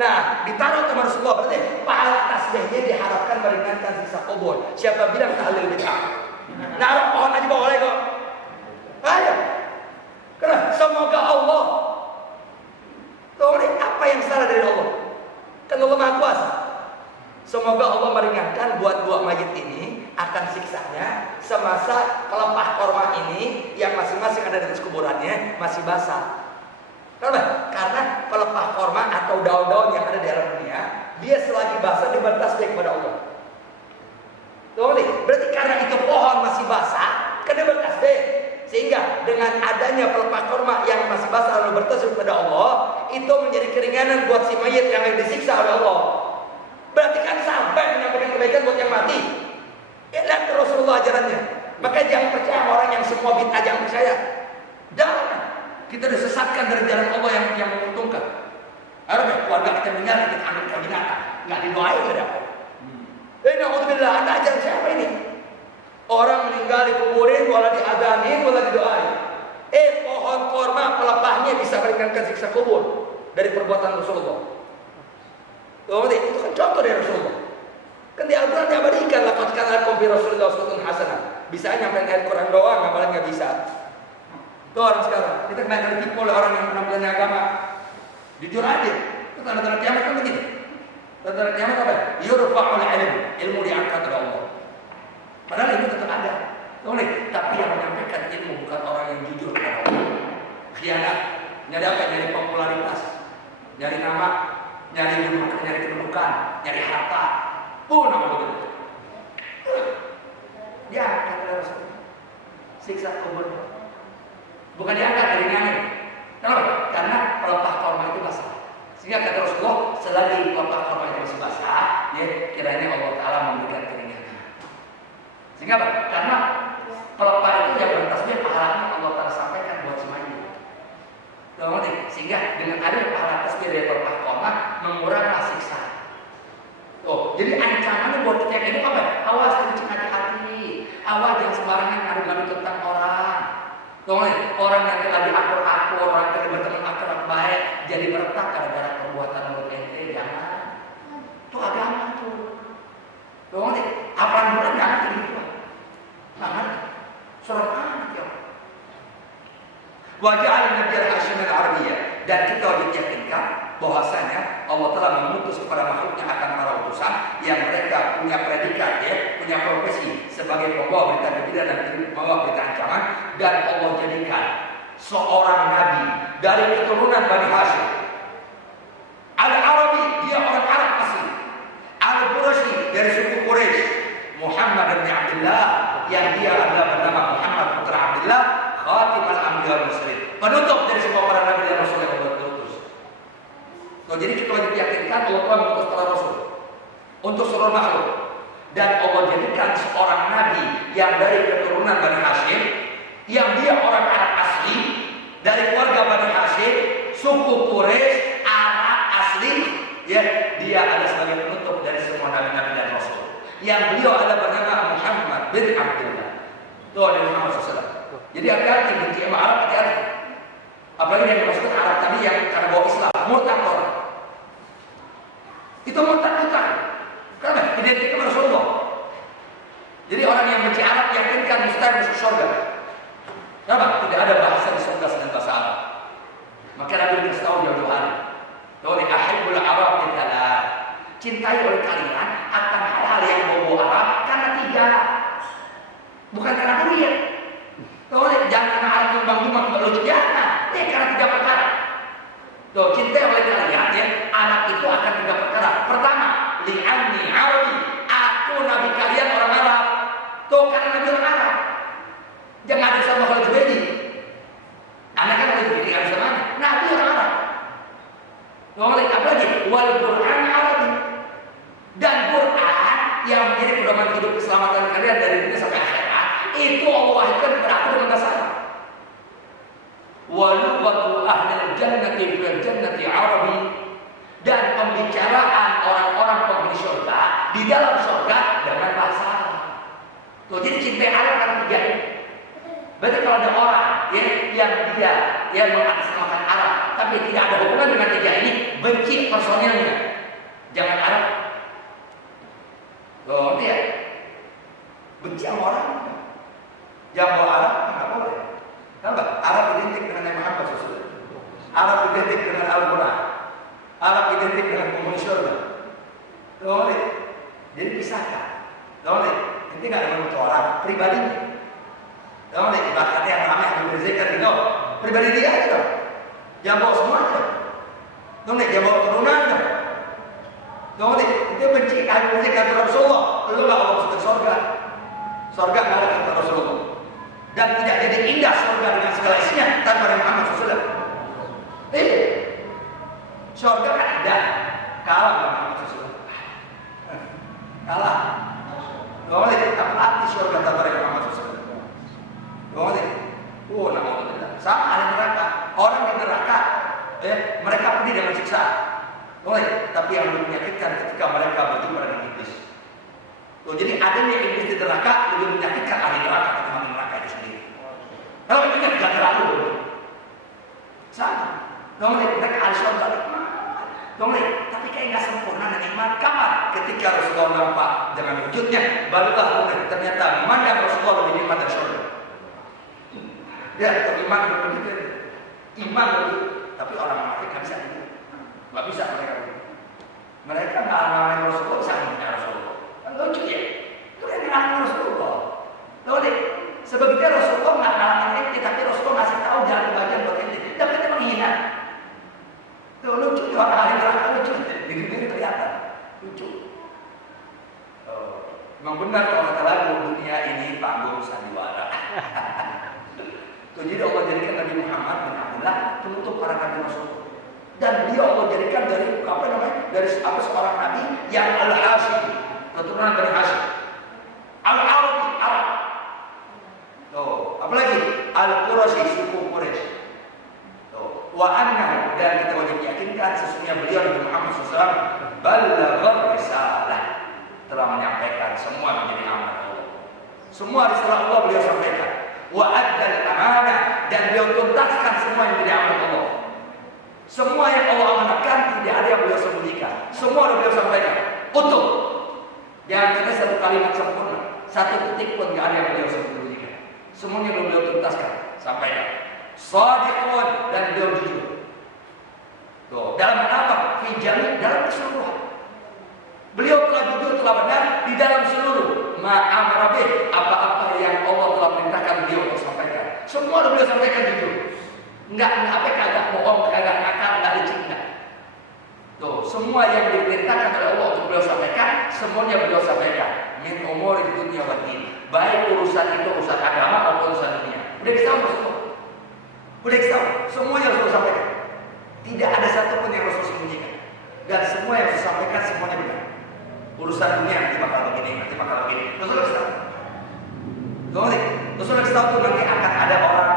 Nah, ditaruh ke Rasulullah berarti pahala tasbihnya diharapkan meringankan siksa kubur. Siapa bilang tahlil bid'ah? Naruh pohon aja boleh kok. Ayo. Karena semoga Allah. Tuh, apa yang salah dari Allah? Kan Allah Maha Kuasa. Semoga Allah meringankan buat dua mayit ini akan siksanya semasa pelepah korma ini yang masing-masing ada di atas kuburannya masih basah. Kenapa? Karena pelepah korma atau daun-daun yang ada di alam dunia, dia selagi basah dia bertasbih kepada Allah. Tuh, berarti karena itu pohon masih basah, kan dia bertasbih. Sehingga dengan adanya pelepah korma yang masih basah lalu bertasbih kepada Allah, itu menjadi keringanan buat si mayit yang disiksa oleh Allah. Berarti kan sampai menyampaikan kebaikan buat yang mati. Ya, lihat Rasulullah ajarannya. Maka jangan percaya orang yang semua bid'ah, jangan percaya. Jangan. Kita disesatkan dari jalan Allah yang menguntungkan. Ada keluarga kita meninggal, kita anggap ke binatang, nggak didoain, nggak ada apa. Na'udzubillah, Anda ajar siapa ini? Orang meninggal dikuburin, wala diadanin, wala didoain. Pohon korma pelepahnya bisa meringankan siksa kubur dari perbuatan Rasulullah. Itu kan contoh dari Rasulullah. Kan di Al-Quran diabadikan, laqad kana lakum fi Rasulillah uswatun hasanah. Bisa nyampein ayat Quran doang, amalan nggak bisa. Tuh orang sekarang, kita kena ditipu oleh orang yang penampilannya agama. Jujur aja, itu tanda-tanda kiamat kan begini. Tanda-tanda kiamat apa? Yurfa'ul ilmu diangkat oleh Allah. Padahal ilmu tetap ada. Tapi yang menyampaikan ilmu bukan orang yang jujur kepada Allah. Khianat, nyari apa? Nyari popularitas, nyari nama, nyari kedudukan, nyari harta. Nama diangkat oleh Rasulullah. Siksa kubur bukan diangkat dari nyanyi. Kenapa? Karena pelepah korma itu basah. Sehingga kata Rasulullah, selagi pelepah korma itu masih basah, kiranya Allah Ta'ala memberikan keringanan. Sehingga apa? Karena pelepah itu yang bertasbih pahalanya Allah Ta'ala sampaikan buat semuanya. Sehingga dengan adanya pahala tasbih dari pelepah korma mengurangi siksa. Jadi ancamannya buat kita yang ini apa? Awas kencing hati-hati. Awas jangan sembarangan ngadu-ngadu tentang orang. Orang yang lagi akur-akur, orang yang berteman akrab baik, jadi meretak gara-gara perbuatan mulut ente, jangan. Itu agama tuh. Apaan bulan jangan kayak gitu. Jangan. Surat anak ya. Wajah al-Nabi al-Hashim al-Arabiyah. Dan kita wajib yakinkan bahwasanya Allah telah mengutus kepada makhluknya akan para utusan yang mereka punya predikat, punya profesi sebagai pembawa berita gembira dan pembawa berita ancaman, dan Allah jadikan seorang nabi dari keturunan Bani Hashim. Al-Arabi, dia orang Arab asli. Al-Quraisy dari suku Quraisy. Muhammad bin Abdullah, yang dia adalah bernama Muhammad putra Abdullah, khatimul anbiya wal mursalin, penutup dari semua para nabi dan rasul yang Allah utus. Jadi kita wajib yakinkan Allah telah mengutus para rasul untuk seluruh makhluk, dan Allah jadikan seorang nabi yang dari keturunan Bani Hashim, yang dia orang Arab asli, dari keluarga Bani Hashim, suku Quraisy, Arab asli, dia ada sebagai penutup dari semua nabi-nabi dan rasul. Yang beliau adalah bernama Muhammad bin Abdullah. Tuh dari Muhammad SAW. Jadi hati-hati benci sama Arab, hati-hati. Apalagi yang dimaksudkan Arab tadi yang karena bawa Islam, murtad orang. Itu murtad. Kenapa? Identik kepada Rasulullah. Jadi orang yang benci Arab yakinkan mustahil masuk surga. Kenapa? Tidak ada bahasa di surga selain bahasa Arab. Maka Nabi dikasih tahu jauh-jauh hari. Tolong ahibbul Arab ditala. Cintai oleh kalian akan hal-hal yang berbau Arab karena tiga. Bukan karena dunia. Tolong jangan karena Arab nyumbang-nyumbang lucu, jangan. Karena tiga perkara. Cintai oleh kalian Arab itu akan tiga perkara. Pertama, li'anni Arabi, aku nabi kalian orang Arab. Karena nabi orang Arab. Jangan ada sama Khalid Jubaidi. Anak kan Khalid Jubaidi ada sama nabi orang Arab. Apalagi wal Quran Arabi, dan Quran yang menjadi pedoman hidup keselamatan kalian dari dunia sampai akhirat itu Allah wahidkan kepada aku dengan bahasa Arab. Walughatu ahlil jannati fil jannati Arabi, dan pembicaraan orang-orang penghuni surga di dalam surga dengan bahasa Arab. Jadi cintai Arab karena tiga ini. Berarti kalau ada orang yang dia mengatasnamakan Arab tapi tidak ada hubungan dengan tiga ini, benci personilnya, jangan Arab. Ngerti ya? Benci sama orang. Yang bawa Arab nggak boleh. Kenapa? Arab identik dengan Nabi Muhammad SAW. Arab identik dengan Al-Quran. Arab identik dengan penghuni surga. Jadi pisahkan. Nanti nggak ada bentuk orang pribadinya. Bakatnya yang ramai Habib Rizik kan gitu. Pribadi dia aja. Jangan bawa semuanya. Dia bawa turunannya. Dia benci Habib Rizik kata Rasulullah. Lu nggak mau masuk ke surga. Surga nggak ada kata Rasulullah. Dan tidak jadi indah surga dengan segala isinya tanpa Nabi Muhammad SAW. Surga kan indah, kalah Nabi Muhammad SAW. Kalah. Tapi hati surga tanpa Nabi Muhammad SAW. Nama Allah. Sama ada neraka. siksaan. Tapi yang lebih menyakitkan ketika mereka berjumpa dengan iblis. Jadi adanya iblis di neraka lebih menyakitkan ahli neraka ketimbang neraka itu sendiri. Kalau ingat gak terlalu sama. Mereka ahli surga. Tapi kayak nggak sempurna dan iman. Kamar ketika Rasulullah nampak dengan wujudnya, barulah ternyata memandang Rasulullah lebih nikmat dari surga. Ya, iman begitu. Iman begitu. Tapi orang munafik nggak bisa begitu. Nggak bisa mereka. Mereka nggak namanya Rasulullah, bisa namanya Rasulullah. Kan lucu ya. Itu yang namanya Rasulullah. Tahu deh. Sebetulnya Rasulullah nggak namanya ente, tapi Rasulullah ngasih tahu jalan bagian buat ente. Tapi kita menghina. Tuh lucu juga orang ahli neraka lucu. Di dunia kelihatan lucu. Memang benar kalau kata lagu dunia ini panggung sandiwara. Tuh, jadi Allah jadikan Nabi Muhammad bin Abdullah penutup para nabi Rasul. Dan dia Allah jadikan dari apa namanya? Dari seorang nabi yang al-Hashim, keturunan dari Hashim. Al-Arabi, Arab. Tuh, apalagi Al-Quraisy, suku Quraisy. Tuh, wa annahu, dan kita wajib yakinkan sesungguhnya beliau Nabi Muhammad SAW balagha risalah, telah menyampaikan semua menjadi amanat Allah. Semua risalah Allah beliau sampaikan. Wa addal amanah, dan beliau tuntaskan semua yang menjadi amanat Allah. Semua yang Allah amanatkan tidak ada yang beliau sembunyikan. Semua yang beliau sampaikan utuh. Jangan kita satu kalimat sempurna, satu titik pun tidak ada yang beliau sembunyikan. Semuanya beliau tuntaskan, sampaikan. Shadiqun, dan beliau jujur. Tuh, dalam apa? Fi jami', dalam keseluruhan. Beliau telah jujur, telah benar di dalam seluruh ma'amara bih, apa-apa yang Allah telah perintahkan beliau untuk sampaikan. Semua beliau sampaikan jujur. Kagak bohong, kagak nakal, enggak licik, enggak. Tuh, semua yang diperintahkan oleh Allah untuk beliau sampaikan, semuanya beliau sampaikan. Min umuri dunia wa din. Baik urusan itu urusan agama maupun urusan dunia. Udah diketahui semua. Udah diketahui, semuanya Rasul sampaikan. Tidak ada satupun yang Rasul sembunyikan. Dan semua yang Rasul sampaikan semuanya benar. Urusan dunia nanti bakal begini, nanti bakal begini. Rasul kasih tahu. Rasul kasih tahu tuh nanti akan ada orang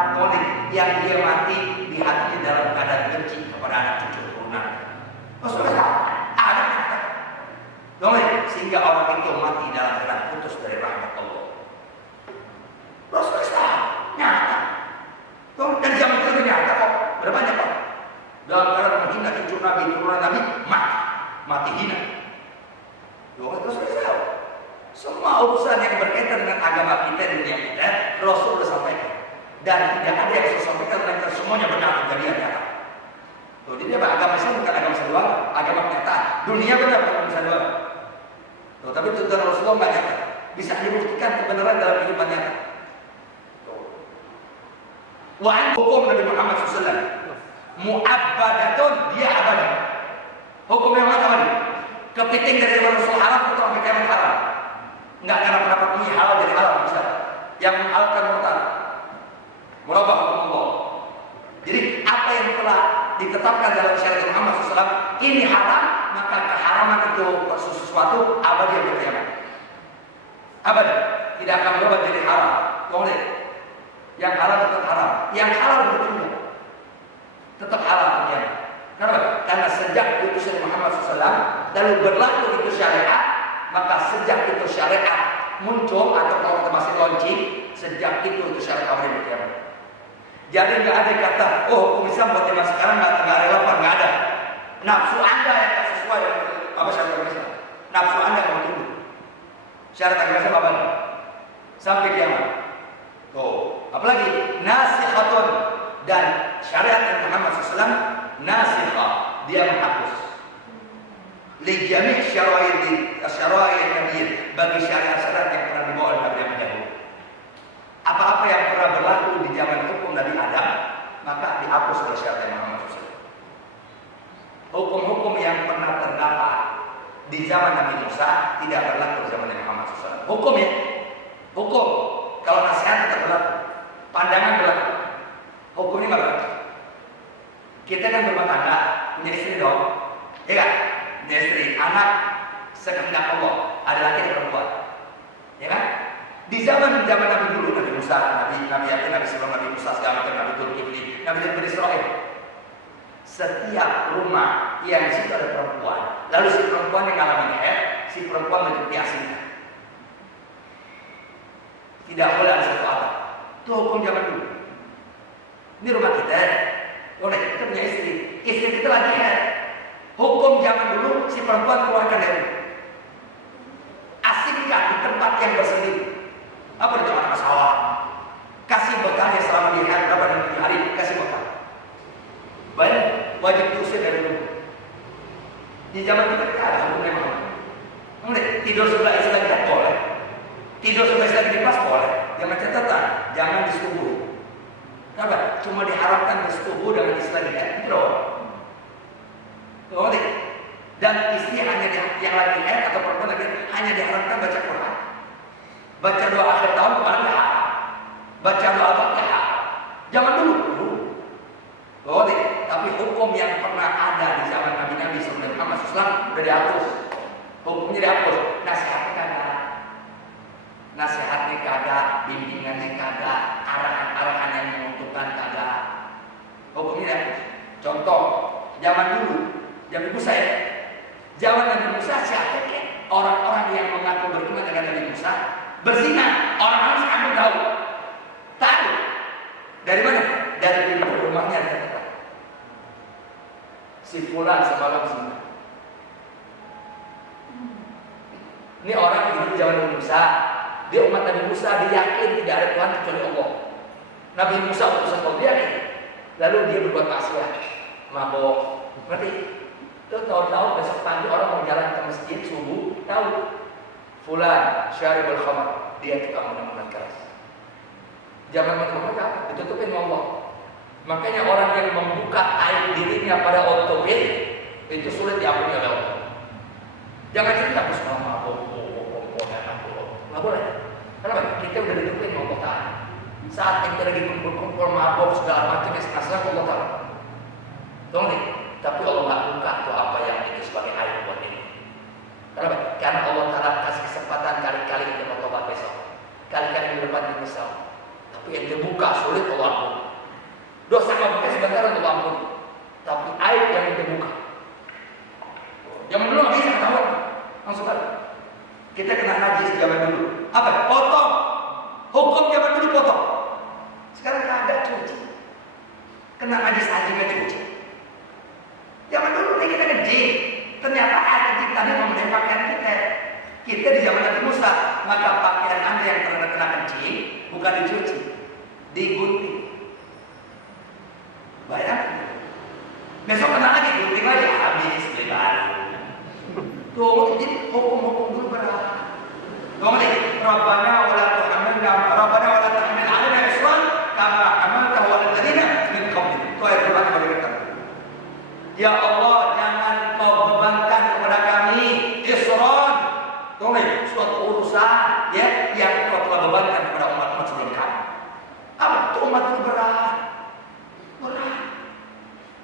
yang dia mati di hatinya dalam keadaan benci kepada anak cucu turunan. Rasul kasih tahu. Ada. Sehingga orang itu mati dalam keadaan putus dari rahmat Allah. Rasul kasih tahu. Nyata. Dan zaman itu nyata kok. Berapa banyak kok? Dalam keadaan menghina cucu Nabi, turunan Nabi, mati hina. Rasul kasih tahu. Semua urusan yang berkaitan dengan agama kita, dunia kita, Rasul sudah sampaikan. Dan tidak ada yang Rasul sampaikan, mereka semuanya benar kejadian nyata. Tuh, jadi apa? Agama Islam bukan agama sandiwara, agama kenyataan. Dunia benar bukan sandiwara. Tuh, tapi tuntunan Rasulullah nggak nyata. Bisa dibuktikan kebenaran dalam kehidupan nyata. Wa hukum Nabi Muhammad SAW mu'abbadatun, dia abadi. Hukum yang mana? Kepiting dari Rasul haram itu sampai kiamat haram. Enggak karena pendapat ini halal jadi halal bisa. Yang menghalalkan murtad. Merubah hukum Allah. Jadi apa yang telah ditetapkan dalam syariat Muhammad SAW ini haram, maka keharaman itu sesuatu abadi yang kiamat. Abadi, tidak akan berubah jadi haram. Boleh. Yang halal tetap haram. Yang halal bertunda. Tetap halal kiamat. Kenapa? Karena sejak diutusnya Muhammad SAW lalu berlaku itu syariat, maka sejak itu syariat muncul, atau kalau kita masih launching, sejak itu syariat awal kiamat. Jadi nggak ada kata, oh hukum Islam buat zaman sekarang nggak relevan, nggak ada. Nafsu anda yang nggak sesuai dengan apa syariat agama Islam. Nafsu anda yang tunggu. Syariat agama Islam apa? Sampai kiamat. Tuh, apalagi nasikhatun, dan syariat Muhammad SAW nasikhah, dia menghapus. Li jami' syara'i nabiy, bagi syariat-syariat yang pernah dibawa oleh Nabi yang dahulu. Apa-apa yang pernah berlaku di zaman hukum Nabi Adam, maka dihapus oleh syariat Muhammad SAW. Hukum-hukum yang pernah terdapat di zaman Nabi Musa tidak berlaku di zaman Nabi Muhammad SAW. Hukum ya, hukum. Kalau nasihat tetap berlaku, pandangan berlaku, hukumnya nggak berlaku. Kita kan berumah tangga, punya istri dong, ya kan? Punya istri, anak sekehendak Allah, ada laki ada perempuan, ya kan? Di zaman Nabi dulu, Nabi Musa, Nabi sebelum Nabi Musa, segala macam, Nabi Zulkifli, Nabi Israel. setiap rumah yang di situ ada perempuan, lalu si perempuan yang ngalamin haid, si perempuan itu diasingkan. Tidak boleh ada satu atap. Itu hukum zaman dulu. Ini rumah kita. Boleh, kita punya istri. Istri kita lagi haid. Hukum zaman dulu, si perempuan keluarkan dari rumah. Asingkan di tempat yang bersendiri. Apa di tengah sawah? Kasih bekalnya selama di haid berapa dan 7 hari, kasih bekal. Baik, wajib diusir dari rumah. Di zaman kita tidak ada hukum yang boleh. Tidur sebelah istri lagi haid boleh. Tidur sebelah istri lagi di pas boleh. Jangan catatan, jangan disetubuhi. Kenapa? Cuma diharapkan bersetubuh dengan istri lagi haid, itu loh. Boleh. Dan istri hanya yang lagi haid atau perempuan lagi hanya diharapkan baca Quran, baca doa akhir tahun kepada baca doa Fatihah. Jangan dulu. Boleh. Tapi hukum yang pernah ada di zaman Nabi sebelum Muhammad SAW sudah dihapus. Hukumnya dihapus. Nasihatnya kagak. Nasihatnya kagak, bimbingannya kagak, arahan-arahan yang menguntungkan kagak. Hukumnya dihapus. Contoh, zaman dulu, zaman Musa ya. Zaman Nabi Musa siapa kek? Orang-orang yang mengaku beriman dengan Nabi Musa berzina. Orang-orang sekarang tahu. Tahu. Dari mana? Dari pintu rumahnya ada kata. Si fulan semalam zina. Ini orang hidup zaman Nabi Musa. Dia umat Nabi Musa, dia yakin tidak ada Tuhan kecuali Allah. Nabi Musa utusan kaum dia yakin. Lalu dia berbuat maksiat, mabok. Ngerti? Itu tahu-tahu besok pagi orang mau jalan ke masjid subuh, tahu fulan syaribul khamar, dia tukang minuman keras. Zaman Muhammad apa? Ditutupin Allah. Makanya orang yang membuka aib dirinya pada otobit itu sulit diampuni oleh Allah. Jangan cerita semalam mabok, nggak boleh. Kenapa? Kita udah ditutupin Allah Ta'ala. Saat kita lagi kumpul-kumpul mabok segala macam yang senasib Allah Ta'ala. Tolong nih. Tapi Allah nggak buka tuh apa yang itu sebagai aib buat ini. Kenapa? Karena Allah Ta'ala kasih kesempatan kali-kali kita mau tobat besok, kali-kali di depan menyesal. Tapi yang dibuka sulit Allah ampun. Dosa mabuknya sebentar Allah ampun. Tapi aib yang dibuka. Yang dulu nggak bisa ketahuan, langsung balik. Kita kena najis zaman dulu. Apa? Potong. Hukum zaman dulu potong. Sekarang nggak ada cuci. Kena najis aja nggak cuci. Zaman dulu nih kita kencing, ternyata air kencing tadi memenuhi pakaian kita. Kita di zaman Nabi Musa, maka pakaian Anda yang terkena kencing bukan dicuci, digunting. Bayangkan. Besok kena lagi gunting lagi, habis beli baru. Tuh, jadi hukum-hukum dulu berat. Ngomong lagi, Rabbana wala tuhamilna, Rabbana wala tahmil 'alaina isran kama hamaltahu 'alal ladzina min qablina. Itu ayat Quran yang dikatakan. Ya Allah, jangan kau bebankan kepada kami isran. Tolong suatu urusan ya yang kau telah bebankan kepada umat-umat sebelum kami. Apa itu umat itu berat? Berat.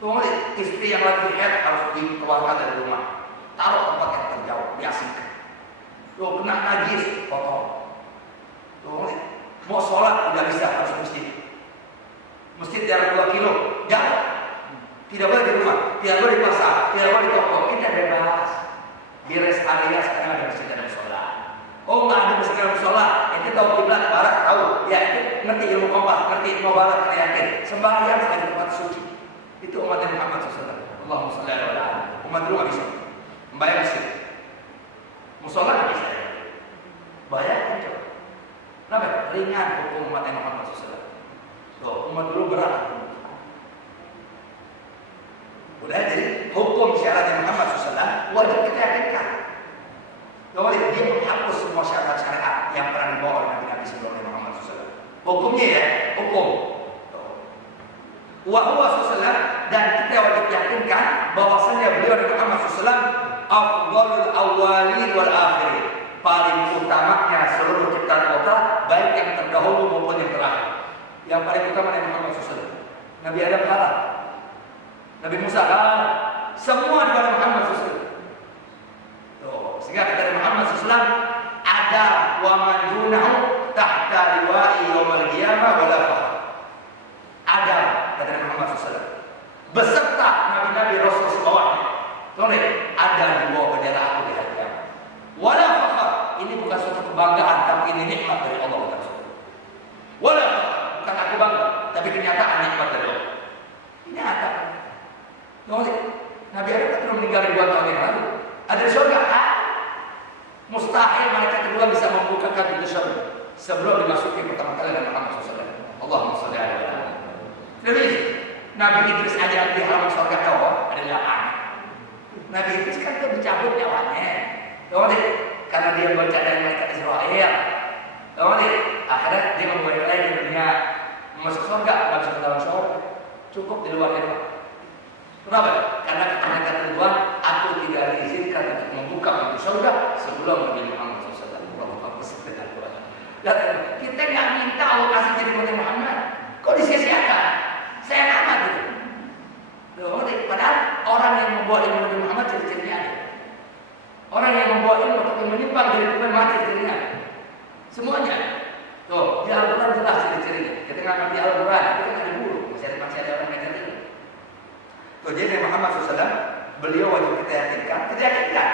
Tolong istri yang lagi haid harus dikeluarkan dari rumah. Taruh tempat yang terjauh, diasingkan. Tuh kena najis, potong. Tolong mau sholat tidak bisa, harus masjid. Masjid jarak 2 kilo, jauh. Tidak boleh di rumah, tidak boleh di pasar, tidak boleh di toko. Kita bebas. Di rest area sekarang ada masjid dan musola. Oh nggak ada masjid dan musola. Itu tahu kiblat barat tahu. Ya itu ngerti ilmu kompas, ngerti ilmu barat, kita yakin. Sembahyang ada tempat suci. Itu umat Nabi Muhammad SAW. Allahumma shalli ala Muhammad. Umat dulu nggak bisa. Membayar masjid. Musola nggak bisa. Bayar itu. Kenapa? Ringan hukum umat Nabi Muhammad SAW. So umat dulu berat. Udah jadi hukum syariat Muhammad SAW wajib kita yakinkan. Kemudian dia menghapus semua syarat syariat yang pernah dibawa oleh Nabi sebelum Muhammad SAW. Hukumnya ya, hukum. Wa huwa SAW dan kita wajib yakinkan bahwasanya beliau Nabi Muhammad SAW afdhalul awwalin wal akhirin. Paling utamanya seluruh ciptaan kota, baik yang terdahulu maupun yang terakhir. Yang paling utama Nabi Muhammad SAW. Nabi Adam kalah. Nabi Musa kalah, semua di bawah Muhammad SAW. Tuh, sehingga kata Muhammad SAW ada wa man dunahu tahta liwa'i yaumal qiyamah wala fakhr. Ada kata Muhammad SAW. beserta nabi-nabi Rasul sebawahnya. Ada di bawah bendera aku di hari kiamat. Wala fakhar, ini bukan suatu kebanggaan, tapi ini nikmat dari Allah bukan suatu. Wala fakhar, bukan aku bangga, tapi kenyataan nikmat dari Allah. Ini ada. Nabi Adam kan sudah meninggal ribuan tahun yang lalu. Ada di surga kan? Mustahil malaikat kedua bisa membukakan pintu surga sebelum dimasuki pertama kali dengan Muhammad SAW. Allahumma shalli alaihi wa sallam. Jadi Nabi Idris aja di halaman surga kau ada 8. Nabi Idris kan tuh dicabut nyawanya. Karena dia bercanda dengan malaikat Israel. Akhirnya dia membuat lagi di dunia masuk surga, nggak bisa ke dalam surga, cukup di luar itu. Kenapa? Karena kata Tuhan, aku tidak diizinkan untuk membuka pintu surga sebelum Nabi Muhammad SAW. Dan kita nggak minta Allah kasih jadi Nabi Muhammad, kok disia-siakan? Saya amat gitu. Padahal orang yang membawa ilmu Nabi Muhammad ciri-cirinya ada. Orang yang membawa ilmu tapi menyimpang dari Tuhan mati ciri-cirinya. Semuanya. Tuh, di Al-Quran jelas ciri-cirinya. Kita nggak ngerti Al-Quran, kita nggak ada guru. Masih ada orang ngajar ini. Tuh, jadi Muhammad SAW, beliau wajib kita yakinkan.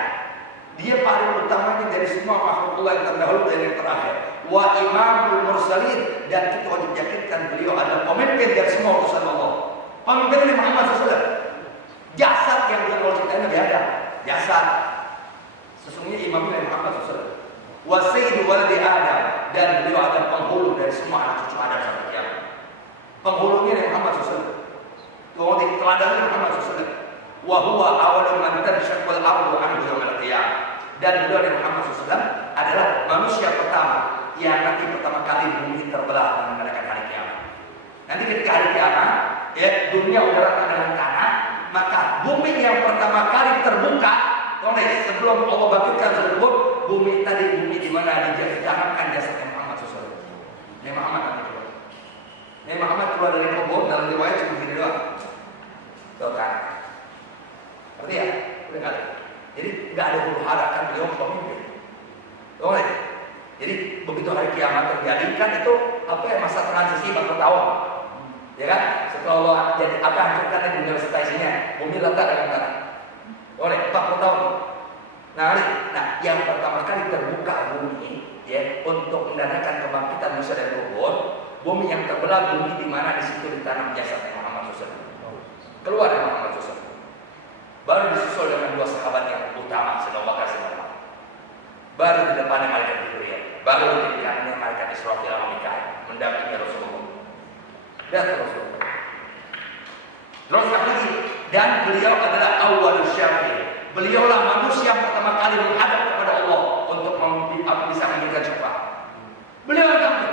Dia paling utamanya dari semua makhluk Allah yang terdahulu dan yang terakhir. Wa imamul mursalin, dan kita wajib yakinkan beliau adalah pemimpin dari semua utusan Allah. Pemimpin dari Muhammad SAW. Jasad yang beliau ciptain Nabi Adam. Jasad. Sesungguhnya imamnya Muhammad SAW. Wa sayyidu waladi Adam, dan beliau adalah penghulu dari semua anak cucu Adam sampai kiamat. Penghulunya dari Muhammad SAW. Kemudian teladannya Muhammad SAW. Wa huwa awwalu man tanshaqqal ardu anhu yaumil qiyamah. Dan beliau dari Muhammad SAW adalah manusia pertama yang nanti pertama kali bumi terbelah dan mengadakan hari kiamat. Nanti ketika hari kiamat, ya, dunia udah rata dengan tanah, maka bumi yang pertama kali terbuka, sebelum Allah bangkitkan tersebut, bumi di mana ditanamkan jasadnya Muhammad SAW. Nabi Muhammad keluar dari kubur dalam riwayat cuma gini doang. Tuh kan. Berarti ya, udah nggak ada. Jadi nggak ada huru hara, kan beliau pemimpin. Tuh, jadi begitu hari kiamat terjadi kan itu apa ya, masa transisi 40 tahun. Ya kan? Setelah Allah jadi apa hancurkan di dunia beserta isinya, bumi letak dengan tanah. Oleh 40 tahun. Nah, yang pertama kali terbuka bumi ya untuk mendandakan kebangkitan manusia dari kubur, bumi yang terbelah, bumi di mana di situ ditanam jasad Muhammad SAW. Keluar dari Muhammad SAW. Baru disusul dengan 2 sahabat yang utama, Sayyidina Abu Bakar dan Umar. Baru di depannya malaikat Jibril. Baru di dekatnya malaikat Israfil dan Mikail mendampingi Rasulullah. Dan Rasulullah. Terus lagi, dan beliau adalah awwalus syafi'in. Beliaulah manusia yang pertama kali menghadap kepada Allah untuk bisa memberikan syafaat. Beliau adalah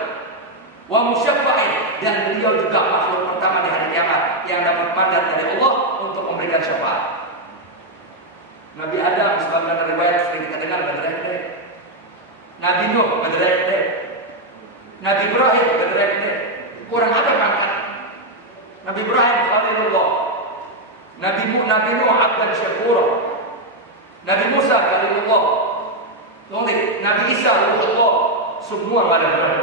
wa musyaffa'in, dan beliau juga makhluk pertama di hari kiamat yang dapat mandat dari Allah untuk memberikan syafaat. Nabi Adam sebagaimana riwayat sering kita dengar berderek-derek. Nabi Nuh berderek-derek. Nabi Ibrahim berderek-derek. Kurang ada pangkat. Nabi Ibrahim Khalilullah. Nabi Nuh Abdan Syakura. Nabi Musa Khalilullah. Nabi Isa Ruhullah. Semua nggak ada benar.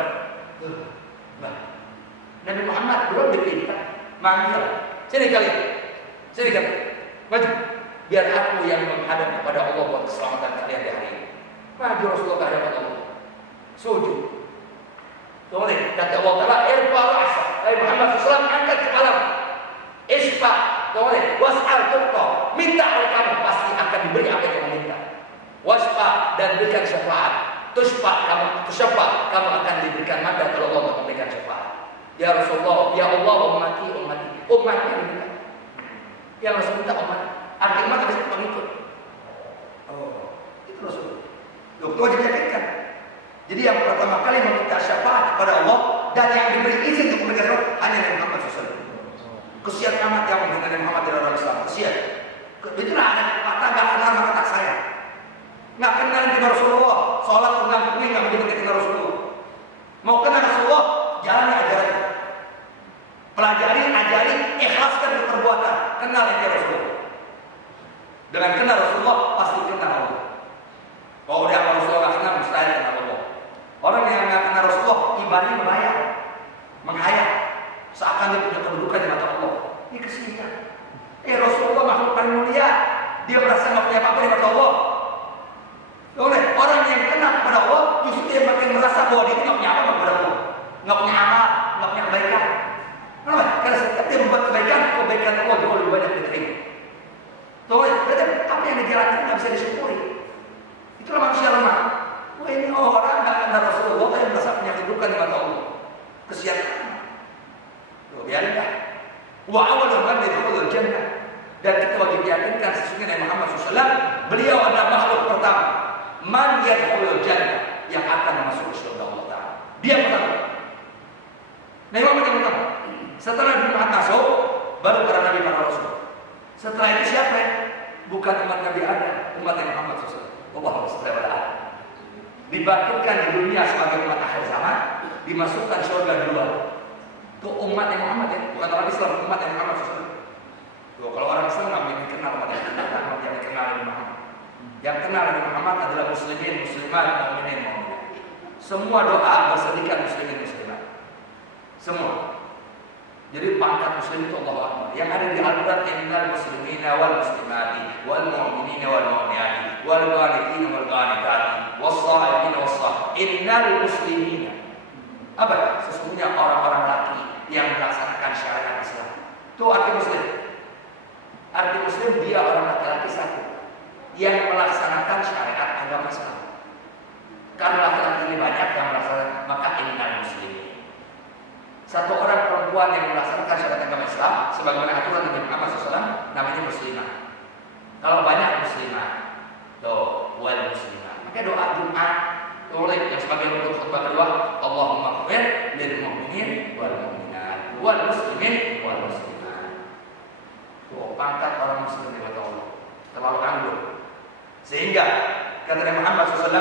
Nabi Muhammad belum dipinta, manggil. Sini kalian. Maju. Biar aku yang menghadap kepada Allah buat keselamatan kalian di hari ini. Maju Rasulullah ke hadapan Allah. Sujud. Kemudian kata Allah Ta'ala, irfa ra'sa. Muhammad SAW angkat kepala. Isfa. Kemudian was'al tuqta. Minta oleh kamu, pasti akan diberi apa yang kamu minta. Wasfa, dan berikan syafaat. Tusfa, kamu akan diberikan mandat kalau Allah untuk memberikan syafaat. Ya Rasulullah, ya Allah, ummati. Umatnya diberikan. Yang Rasul minta umat. Artinya kita bisa mengikut. Oh, itu Rasul. Itu wajib yakinkan. Jadi yang pertama kali meminta syafaat kepada Allah dan yang diberi izin untuk memberikan syafaat hanya Nabi Muhammad SAW. Kesian amat yang menghina Nabi Muhammad dari orang Islam. Kesian. Itulah ada kata nggak kenal maka tak sayang. Nggak kenal dengan Rasulullah. Sholat mengakui nggak begitu kenal Rasulullah. Mau kenal Rasulullah, jalani ajaran. Pelajari, ajari, ikhlaskan ke perbuatan. Kenal inti Rasulullah. Dengan kenal Rasulullah pasti kenal Allah. Kalau udah Rasulullah nggak kenal, mustahil kenal Allah. Orang yang nggak kenal Rasulullah ibadahnya membayar, menghayal, seakan dia punya kedudukan di mata Allah. Ini kesian. makhluk paling mulia. Dia merasa nggak punya apa-apa di mata Allah. Oleh orang yang kenal kepada Allah, justru dia makin merasa bahwa dia nggak punya apa-apa kepada Allah, nggak punya amal, nggak punya kebaikan. Kenapa? Karena setiap dia membuat kebaikan, kebaikan Allah jauh lebih banyak diterima. Berarti apa yang dijalankan nggak bisa disyukuri. Itulah manusia lemah. Wah, ini orang nggak kenal Rasulullah, tapi merasa punya kedudukan di mata Allah. Kesian. Biarin dah. Wa awalul man yadkhulul jannah. Dan kita wajib yakinkan sesungguhnya Nabi Muhammad SAW, beliau adalah makhluk pertama man yadkhulul jannah, yang akan masuk ke surga Allah Ta'ala. Dia pertama. Nabi Muhammad yang pertama. Setelah Nabi Muhammad masuk, baru para nabi, para rasul. Setelah itu siapa? Bukan umat Nabi Adam, umat Nabi Muhammad SAW. Allahumma shalli ala Muhammad. Dibangkitkan di dunia sebagai umat akhir zaman, dimasukkan surga duluan. Itu umat Nabi Muhammad ya, bukan orang Islam, umat Nabi Muhammad SAW. Tuh, kalau orang Islam nggak mungkin kenal umat Nabi Muhammad, yang kenal Nabi Muhammad. Yang kenal Nabi Muhammad adalah muslimin, muslimat, mukminin, mukminat. Semua doa bersedikan muslimin, muslimat. Semua. Jadi pangkat muslim itu Allahu Akbar. Yang ada di Al-Quran, innal muslimina wal muslimati wal mu'minina wal mu'minati wal qanitina wal qanitati was sha'imina was sha'im. Innal muslimina. Apa? Sesungguhnya orang-orang laki yang melaksanakan syariat Islam. Itu arti muslim. Arti muslim dia orang laki-laki satu yang melaksanakan syariat agama Islam. Karena laki-laki ini banyak yang melaksanakan, maka innal muslimin. Satu orang perempuan yang melaksanakan syariat agama Islam sebagaimana aturan Nabi Muhammad SAW, namanya muslimah. Kalau banyak muslimah, tuh wal muslimah. Maka doa Jumat oleh yang sebagai bentuk khutbah kedua, Allahumma ighfir lil mu'minin wal mu'minat wal muslimin wal muslimat. Tuh pangkat orang muslim di mata Allah terlalu anggun. Sehingga kata Nabi Muhammad SAW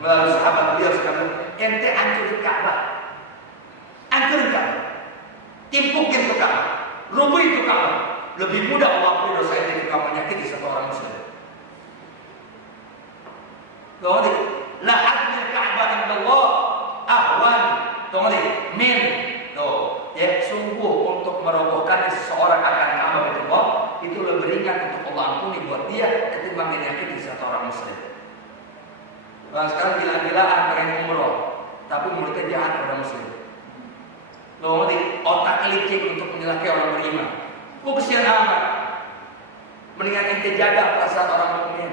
melalui sahabat beliau sekalian, ente hancurin Ka'bah. Hancurin Ka'bah, timpukin ke Ka'bah, rubuhin ke Ka'bah. Lebih mudah Allah ampuni dosa yang ketika menyakiti satu orang muslim. Tuh, la hadmil Ka'bah indallah ahwan. Tuh, min. Tuh, ya sungguh untuk merobohkan seseorang akan Ka'bah Baitullah itu lebih ringan untuk Allah ampuni buat dia ketimbang menyakiti satu orang muslim. Nah, sekarang gila-gilaan pengen umroh, tapi mulutnya jahat pada muslim. Loh, otak licik untuk menyelaki orang beriman. Kesian amat. Mendingan ente jaga perasaan orang mukmin.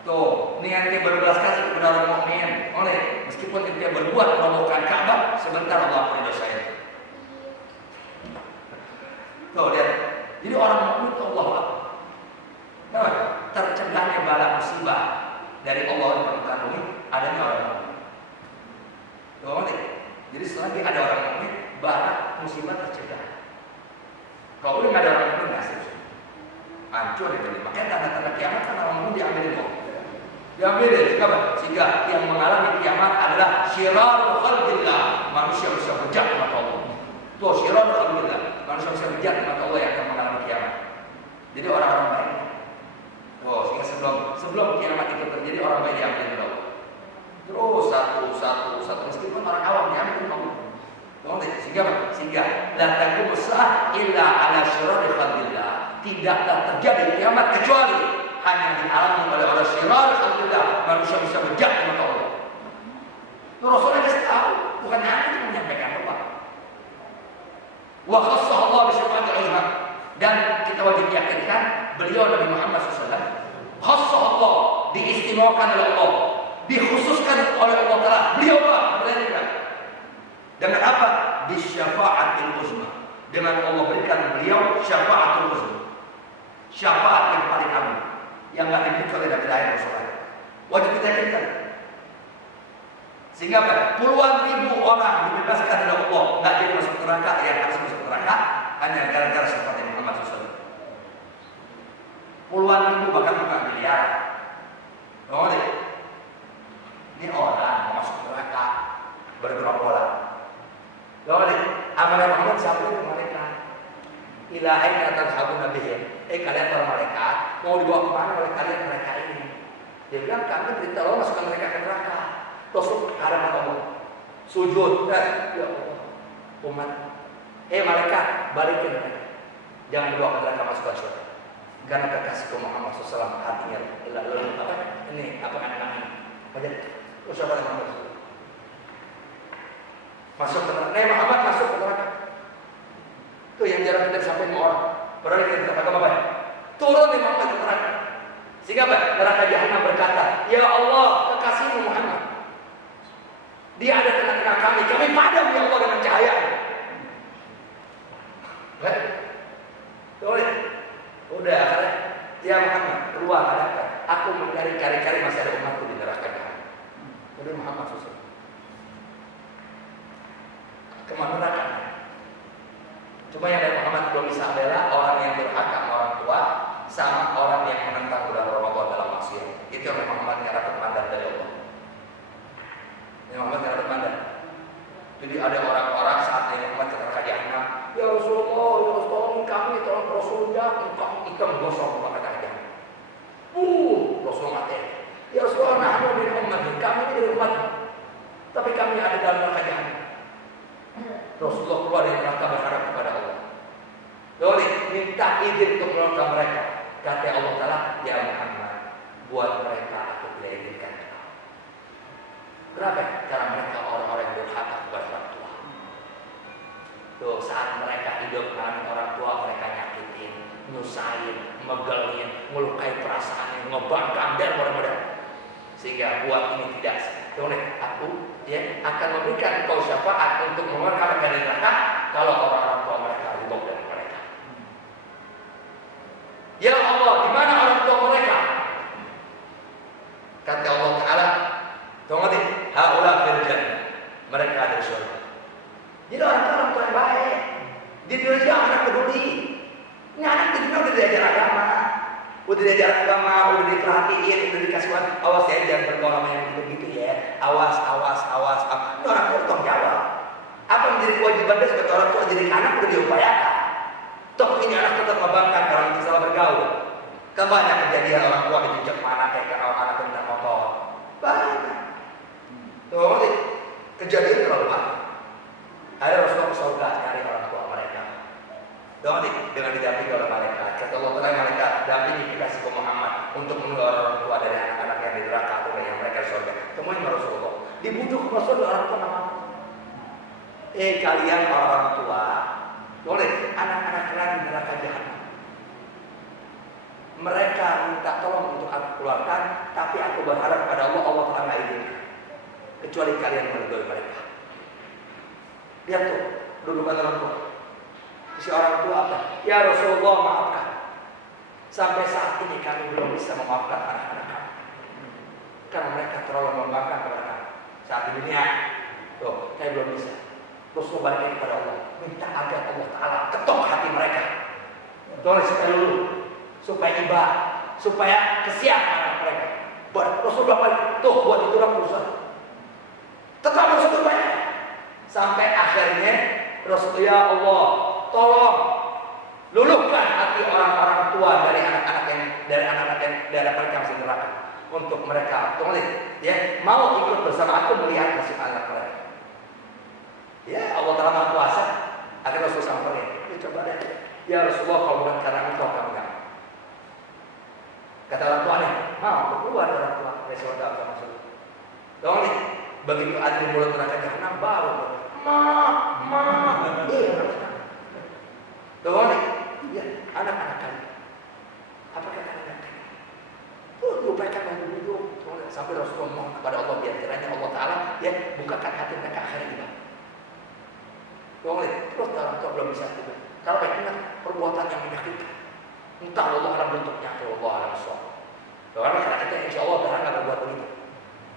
Tuh, mendingan ente berbelas kasih kepada orang mukmin. Oleh, meskipun ente berbuat merobohkan Ka'bah, sebentar Allah ampuni dosa itu. Tuh, lihat. Jadi orang mukmin itu Allah Akbar. Kenapa? Tercegahnya bala musibah dari Allah di permukaan bumi adanya orang mukmin. Tuh, jadi selagi ada orang mukmin, bala musibah tercegah. Kalau udah nggak ada orang mukmin, nasib hancur itu. Makanya tanda-tanda kiamat kan orang mukmin diambilin kok. Diambilin, sehingga yang mengalami kiamat adalah syirarul khalqillah, manusia bisa bejat di mata Allah. Tuh, syirarul khalqillah, manusia bisa bejat di mata Allah yang akan mengalami kiamat. Jadi orang-orang baik. Wow, sehingga sebelum kiamat itu terjadi, orang baik diambilin oleh Allah. Terus satu meskipun orang awam diambil Allah. Sehingga la taqumu sa'ah illa ala syiraril khalqillah. Tidaklah terjadi kiamat kecuali hanya dialami oleh orang syiraril khalqillah, manusia bisa bejat di mata Allah. Itu Rasulullah kasih tahu, bukan hanya itu menyampaikan doa. Wa khassah Allah bi sifaatil uzma. Dan kita wajib yakinkan beliau Nabi Muhammad SAW khassah Allah, diistimewakan oleh Allah, dikhususkan oleh Allah Ta'ala. Beliau dengan apa? Bisyafa'atil uzma. Dengan Allah berikan beliau syafa'atul uzma, syafaat yang paling agung, yang nggak dimiliki oleh Nabi lain Rasulullah. Wajib kita yakinkan. Sehingga apa? Puluhan ribu orang dibebaskan oleh Allah, nggak jadi masuk neraka, yang harus masuk neraka hanya gara-gara syafaat Muhammad SAW. Puluhan ribu, bahkan bukan miliar. Oh, ini orang mau masuk neraka bergerombolan. Lalu amalan Muhammad siapa itu mereka? Ila aina tadhhabuna bihim? Kalian para malaikat mau dibawa kemana oleh kalian mereka ini? Dia bilang kami perintah Allah masukkan mereka ke neraka. Tusuk ke hadapan Allah, sujud dan ya Allah, umat. Malaikat balikin mereka, jangan dibawa ke neraka, masukkan surga. Karena kekasihku Muhammad SAW hatinya lalu apa? Ini apa anak-anak? Baca. Usaha Muhammad SAW. Masuk ke neraka. Nabi Muhammad masuk ke neraka. Itu yang jarang kita sampaikan ke orang. Padahal kita kata apa? Turun Nabi Muhammad ke neraka. Sehingga apa? Neraka Jahannam berkata, Ya Allah, kekasihmu Muhammad. Dia ada tengah-tengah kami padam ya Allah dengan cahaya. Baik. Udah, karena ya Muhammad keluar neraka. Aku mencari-cari masih ada umatku di neraka. Jadi Muhammad susah. Kemana neraka? Cuma yang dari Muhammad belum bisa bela orang yang durhaka sama orang tua, sama orang yang menentang bulan Ramadan dalam maksiat. Itu yang Muhammad nggak dapat mandat dari Allah. Yang Muhammad nggak dapat mandat. Jadi ada orang-orang saat Nabi Muhammad ke neraka Jahannam, ya Rasulullah, kami tolong Rasulullah, engkau menggosok neraka Jahannam. Rasul mati. Ya Rasulullah, nahnu min ummati, kami ini dari umat, tapi kami ada dalam neraka Jahannam. Rasulullah keluar dari neraka berharap kepada Allah. Lalu minta izin untuk menolong mereka. Kata Allah Taala, ya Muhammad, buat mereka aku tidak izinkan. Kenapa? Karena mereka orang-orang yang durhaka kepada orang tua. Tuh, saat mereka hidup dengan orang tua, mereka nyakitin, nyusahin, megelin, melukai perasaannya, ngebangkang dan mudah-mudahan. Sehingga buat ini tidak. Kemudian aku akan memberikan kau syafaat untuk mengeluarkan mereka dari neraka kalau orang-orang tua mereka ridho dengan mereka. Ya Allah, di mana orang tua mereka? Kata Allah Taala, tolong nanti, haula fil jannah. Mereka ada di surga. Jadi orang tua yang baik. Di dunia anak peduli. Ini anak di dunia udah diajar agama, udah diperhatiin, udah dikasih awas ya, jangan bergaul sama yang begitu ya. Awas. Ini orang tua tanggung jawab. Apa yang menjadi kewajiban dia sebagai orang tua jadi anak udah diupayakan. Toh ini anak tetap membangkang kalau kita salah bergaul. Kan banyak kejadian orang tua dicucuk anak kayak karena anak kena motor. Banyak. Tuh, kejadian terlalu banyak. Ada Rasulullah ke surga nyari orang tua mereka. Tuh, dengan didampingi oleh mereka. Kata Allah Taala mereka dampingi kekasihku Muhammad untuk menolong orang tua dari anak-anak yang di neraka atau yang mereka di surga. Temuin Rasulullah. Dibujuk Rasulullah orang tua nama. Kalian orang tua, boleh anak-anak kalian di neraka Jahannam. Mereka minta tolong untuk aku keluarkan, tapi aku berharap pada Allah Taala nggak izinkan. Kecuali kalian meridhoi mereka. Lihat tuh, dudukan orang tua. Si orang tua apa? Ya Rasulullah maafkan. Sampai saat ini kami belum bisa memaafkan anak-anak kami. Karena mereka terlalu membangkang kepada kami. Saat di dunia, tuh, saya belum bisa. Terus kembali kepada Allah. Minta agar Allah Ta'ala ketok hati mereka. Tulis supaya lulu. Supaya iba. Supaya kesiapan anak mereka. Buat Rasulullah balik. Tuh, buat itu orang berusaha. Tetap bersyukur banyak. Sampai akhirnya Rasulullah, ya Allah, tolong luluhkan hati orang-orang tua dari anak-anak yang dari mereka masih neraka untuk mereka tulis mau ikut bersama aku melihat nasib anak mereka. Ya Allah Taala Maha Kuasa. Akhirnya Rasul samperin, coba deh. Ya Rasulullah, kalau bukan karena engkau kami enggak. Kata orang tuanya, mau keluar orang tua dari surga sama masuk. Dong nih, begitu ada di mulut neraka Jahannam baru Tuh nih, ya anak-anak kami. Apa kata anak kami? Tuh lupakan yang dulu. Sampai Rasulullah mohon kepada Allah biar kiranya Allah Taala bukakan hati mereka akhirnya ini. Tuh nih, terus orang tua belum bisa tidur. Kalau ingat perbuatan yang menyakitkan, entah Allah alam bentuknya atau Allah alam suap. Karena kita insya Allah berharap nggak berbuat begitu.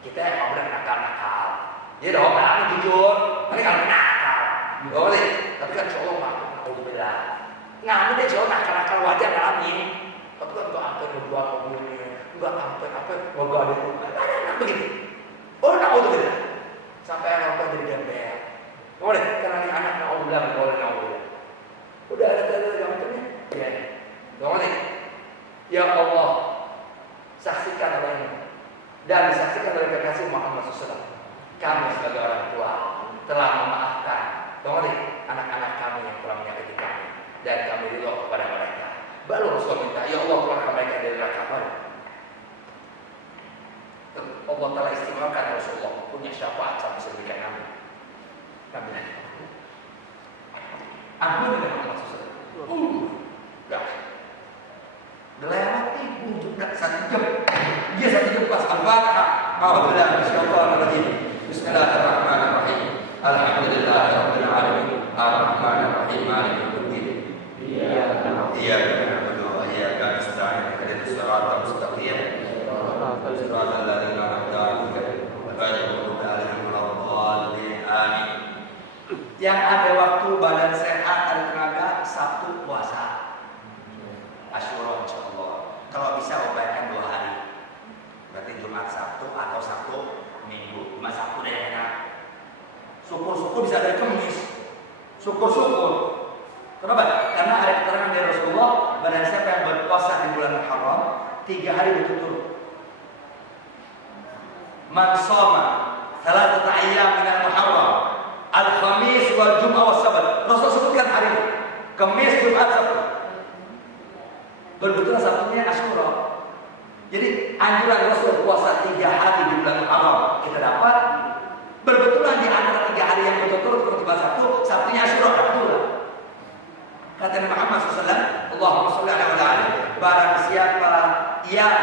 Kita yang mau nakal. Jadi dong, berani jujur. Tapi kalau nakal, boleh. Tapi kan insya Allah mau beda. Ngamen deh insya Allah nakal wajar ngalamin. Tapi kan nggak sampai berbuat mobilnya, nggak sampai apa, nggak ada begitu. Oh nak udah beda. Sampai anak tua jadi gembel. Boleh, karena ini anak nak boleh. Udah ada yang macamnya. Ya, boleh. Ya Allah, saksikan Allah ini dan disaksikan oleh kekasih Muhammad SAW. Kami sebagai orang tua telah memaafkan anak-anak kami yang telah menyakiti kami dan kami ridho kepada mereka. Baru Rasul minta, ya Allah keluarkan mereka dari neraka. Baru Allah telah istimewakan Rasulullah punya syafaat sampai sedemikian Nabi. Aku dengan Muhammad SAW. Dah. Lewat ibu juga 1 jam. Dia 1 jam pas Al-Fatihah. Alhamdulillah. Bismillahirrahmanirrahim. Alhamdulillahirabbil alamin. Arrahmanirrahim. Maliki yaumiddin. Iyyaka na'budu wa iyyaka nasta'in. Ihdinas siratal mustaqim. Siratal ladzina an'amta 'alaihim ghairil maghdubi 'alaihim waladdallin. Amin. Yang ada waktu badan sehat, ada tenaga, Sabtu puasa. Asyura insyaallah. Kalau bisa upayakan 2 hari. Berarti Jumat Sabtu atau Sabtu Minggu. Jumat Sabtu deh enak. Syukur-syukur bisa dari Kamis. Syukur-syukur. Kenapa? Karena ada keterangan dari Rasulullah, badan siapa yang berpuasa di bulan Muharram 3 hari berturut-turut. Man shoma 3 ayyam min al-Muharram, al-Khamis wal Jum'ah was Sabat. Rasul sebutkan hari ini. Kamis, Jumat, Sabtu. Berbetulan Sabtunya Asyura. Jadi anjuran Rasul puasa 3 hari di bulan Muharram kita dapat. Berbetulan di antara 3 hari yang berturut-turut seperti Sabtu, Sabtunya Asyura betul. Kata Nabi Muhammad SAW, Allahumma sholli ala Muhammad, barang siapa yang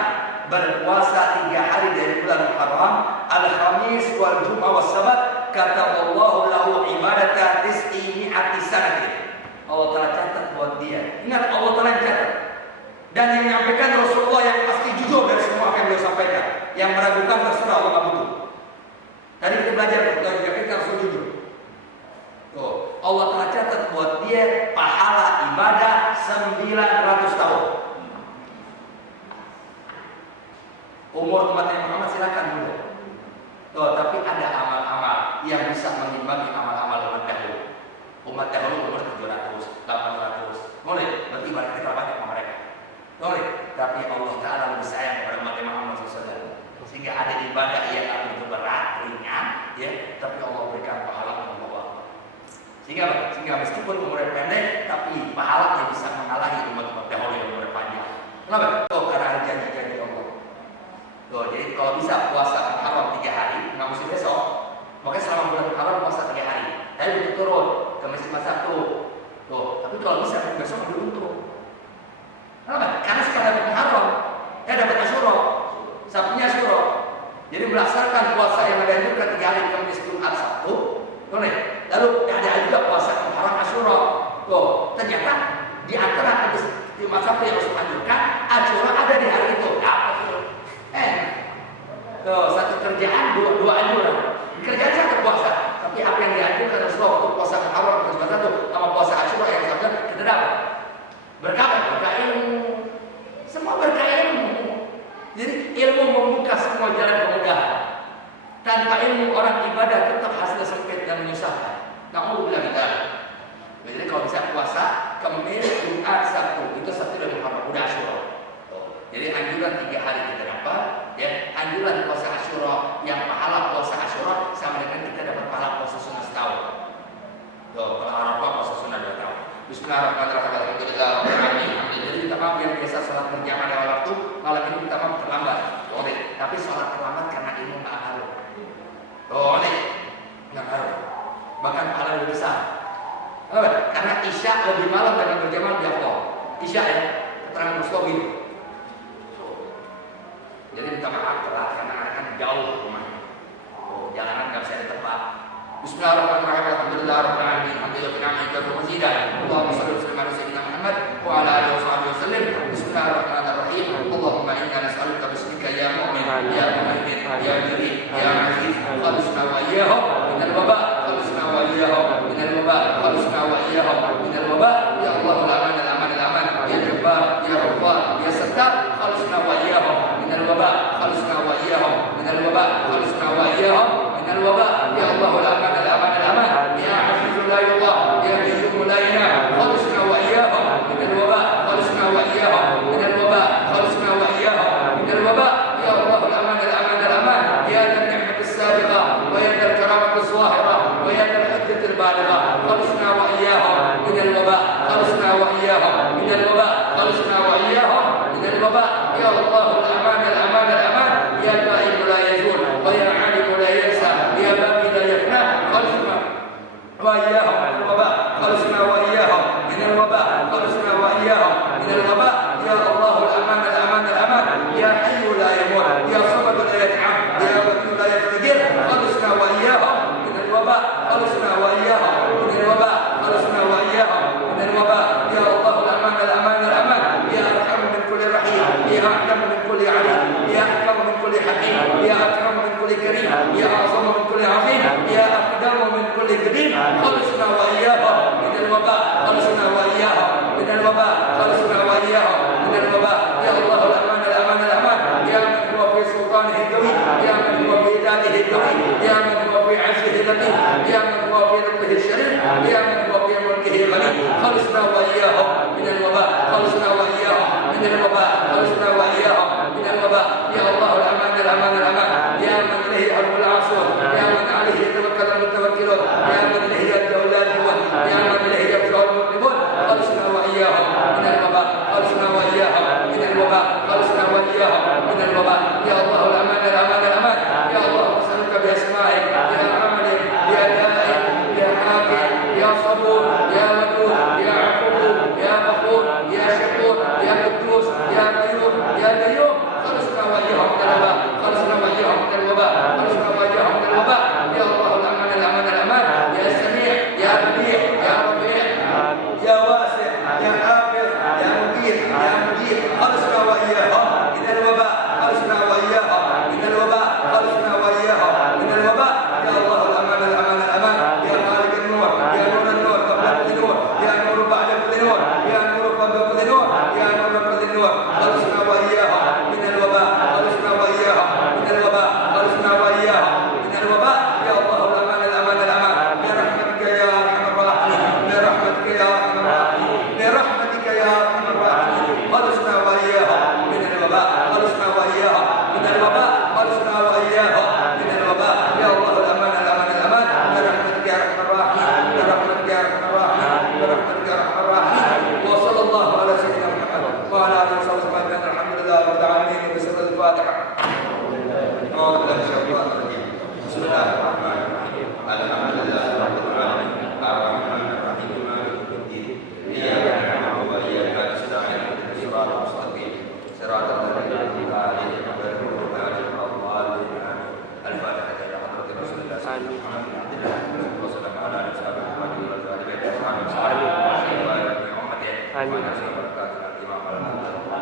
berpuasa 3 hari dari bulan Muharram, al-Khamis wal Jum'ah was Sabat, kata Allah lahu ibadata tis'i mi'ati sanatin. Allah telah catat buat dia. Ingat, Allah telah catat. Dan yang menyampaikan Rasulullah yang pasti jujur dari semua apa yang beliau sampaikan. Yang meragukan terserah Allah nggak butuh. Tadi kita belajar kita Rasul jujur. Tuh, Allah telah catat buat dia pahala ibadah 900 tahun. Umur umat Muhammad silakan dulu. Tuh, tapi ada amal-amal yang bisa mengimbangi amal-amal umat dahulu. Umat dahulu umur 700, 800. Boleh, berarti ibadah kita banyak sama mereka. Boleh, tapi Allah Ta'ala lebih sayang kepada umat Muhammad SAW. Sehingga ada ibadah yang tak begitu berat, ringan, ya, tapi Allah berikan pahala yang Allah. Sehingga meskipun umurnya pendek, tapi pahalanya bisa mengalahi umat-umat dahulu yang umurnya panjang. Kenapa? Tuh, karena ada janji-janji Allah. Tuh, jadi kalau bisa puasa Muharram 3 hari, nggak mesti besok. Makanya selama bulan Muharram puasa 3 hari. Tapi begitu turun ke Jumat Sabtu. Tuh, tapi kalau bisa besok lebih untung. Kenapa? Karena sekarang dapat Muharram, dapat Asyura, Sabtunya Asyura. Jadi berdasarkan puasa yang ada itu ke 3 hari Kamis, Jumat, Sabtu. Lalu ada juga puasa Muharram Asyura. Tuh, ternyata di antara Kamis, Jumat, Sabtu yang harus dilanjutkan, Asyura ada di hari itu. Tuh, satu kerjaan, dua anjuran. Kerjaan satu puasa, tapi apa yang dianjurkan Rasulullah untuk puasa Muharram Jumat Sabtu sama puasa Asyura yang Sabtu kita dapat berkah ilmu, semua berkah ilmu. Jadi ilmu membuka semua jalan kemudahan. Tanpa ilmu orang ibadah tetap hasil sempit dan menyusahkan. Na'udzubillah kita. Jadi kalau bisa puasa Kamis, Jumat, Sabtu, itu Sabtu dan Muharram udah Asyura. Jadi anjuran 3 hari kita dapat, ya. Anjuran puasa Asyura yang pahala puasa Asyura sama dengan kita dapat pahala puasa sunnah setahun. Tuh, kalau Arafah puasa sunnah 2 tahun. Bismillahirrahmanirrahim. Jadi kita maaf yang biasa sholat berjamaah di awal waktu, malam ini kita maaf terlambat. Boleh, tapi sholat terlambat karena ilmu nggak ngaruh. Boleh, nggak ngaruh. Bahkan pahala lebih besar. Karena Isya lebih malam dengan berjamaah di awal. Isya ya, keterangan Rasulullah gitu. Jadi minta maaf telat karena akan jauh rumahnya. Jalanan nggak bisa ditebak. Bismillahirrahmanirrahim. Alhamdulillahirrahmanirrahim. Allahumma shalli ala sayyidina Muhammad wa ala alihi wasallam. Bismillahirrahmanirrahim. Allahumma inna nas'aluka bismika ya mu'min, ya mu'min, ya jalil, ya aziz. Khalisna wa iyyahum min al-waba, khalisna wa iyyahum min al-waba, khalisna wa iyyahum min al-waba. Ya Allah, al-aman, al-aman, al-aman. Ya Jabbar, ya Rabbah, ya Sattar. Khalisna wa iyyahum min al-waba, khalisna wa iyyahum min al-waba, khalisna wa iyyahum min al-waba. Ya Allah, al-aman, al-aman, al-aman. Ya Aziz la yullah, ya Qayyum la yanam. Khalisna wa iyyahum min al-waba, khalisna wa iyyahum min al-waba, khalisna wa iyyahum min al-waba. Ya Allah, al-aman, al-aman, al-aman. Ya Dzal ni'mat as-sabiqa wa ya Dzal karamat az-zahira wa ya Dzal hujjat al-baligha. Khalisna wa iyyahum min al-waba, khalisna wa iyyahum min al-waba. خلصنا وإياهم من الوباء يا الله الأمان الأمان الأمان يا دائم لا يزول ويا عالم لا ينسى يا باقي لا يفنى خلصنا وإياهم من الوباء خلصنا وإياهم من الوباء خلصنا وإياهم من الوباء يا الله الأمان الأمان الأمان يا حي لا يموت يا صمد لا يتعب يا ودود لا يفتقر خلصنا وإياهم من الوباء خلصنا وإياهم من الوباء خلصنا وإياهم من الوباء يا الله الأمان الأمان الأمان يا أرحم من كل رحيم يا أعلم من كل عليم يا أحكم من كل حكيم يا أكرم من كل كريم يا أعظم من كل عظيم يا أقدم من كل قديم خلصنا وإياهم من الوباء خلصنا وإياهم من الوباء خلصنا وإياهم من الوباء يا الله الأمان الأمان الأمان يا من هو في سلطانه القوي يا من هو في ذاته القوي يا من هو في عرشه اللطيف يا من هو في لطفه الشريف يا من هو في ملكه الغني خلصنا وإياهم من الوباء خلصنا وإياهم من الوباء خلصنا وإياهم من الوباء يا الله الأمان الأمان الأمان يا من إليه يحب العاصون يا من عليه يتوكل المتوكلون يا من إليه يلجأ اللاجئون يا من إليه يفزع المذنبون خلصنا وإياهم من الوباء خلصنا وإياهم من الوباء خلصنا وإياهم من الوباء يا الله الأمان الأمان الأمان يا الله نسألك بأسمائك يا عالم يا دائم يا حاكم يا صبور يا ودود يا عفو يا غفور يا شكور يا قدوس يا قيوم يا قيوم خلصنا وإياهم من الوباء خلصنا وإياهم من الوباء خلصنا وإياهم من الوباء يا الله الأمان الأمان الأمان يا سميع يا بديع يا رفيع يا واسع يا حافظ يا مدير يا مجيب خلصنا وإياهم من الوباء خلصنا وإياهم من الوباء خلصنا وإياهم من الوباء يا الله الأمان الأمان الأمان يا خالق النور يا نور النور قبل كل نور يا نور بعد كل نور يا نور قبل كل نور يا نور كل نور خلصنا وإياهم من الوباء خلصنا وإياهم من الوباء خلصنا وإياهم من الوباء يا الله الأمان الأمان الأمان برحمتك يا أرحم الراحمين برحمتك يا أرحم الراحمين برحمتك يا أرحم الراحمين خلصنا وإياهم من الوباء خلصنا وإياهم من الوباء خلصنا وإياهم من الوباء يا الله الأمان الأمان الأمان برحمتك يا أرحم الراحمين برحمتك يا أرحم الراحمين برحمتك يا أرحم الراحمين وصلى الله على سيدنا محمد وعلى آله وصحبه أجمعين الحمد لله رب العالمين بسر الفاتحة أعوذ بالله من الشيطان الرجيم بسم الله الرحمن الرحيم الحمد لله رب العالمين الرحمن الرحيم مالك يوم الدين إياك نعبد وإياك نستعين اهدنا الصراط المستقيم صراط الذين أنعمت عليهم غير المغضوب عليهم ولا الضالين آمين الفاتحة إلى حضرة رسول الله صلى الله عليه وسلم وعلى آله وصحبه محمد وعلى آله وصحبه وسلم وعلى أمته وعلى بركاته الإمام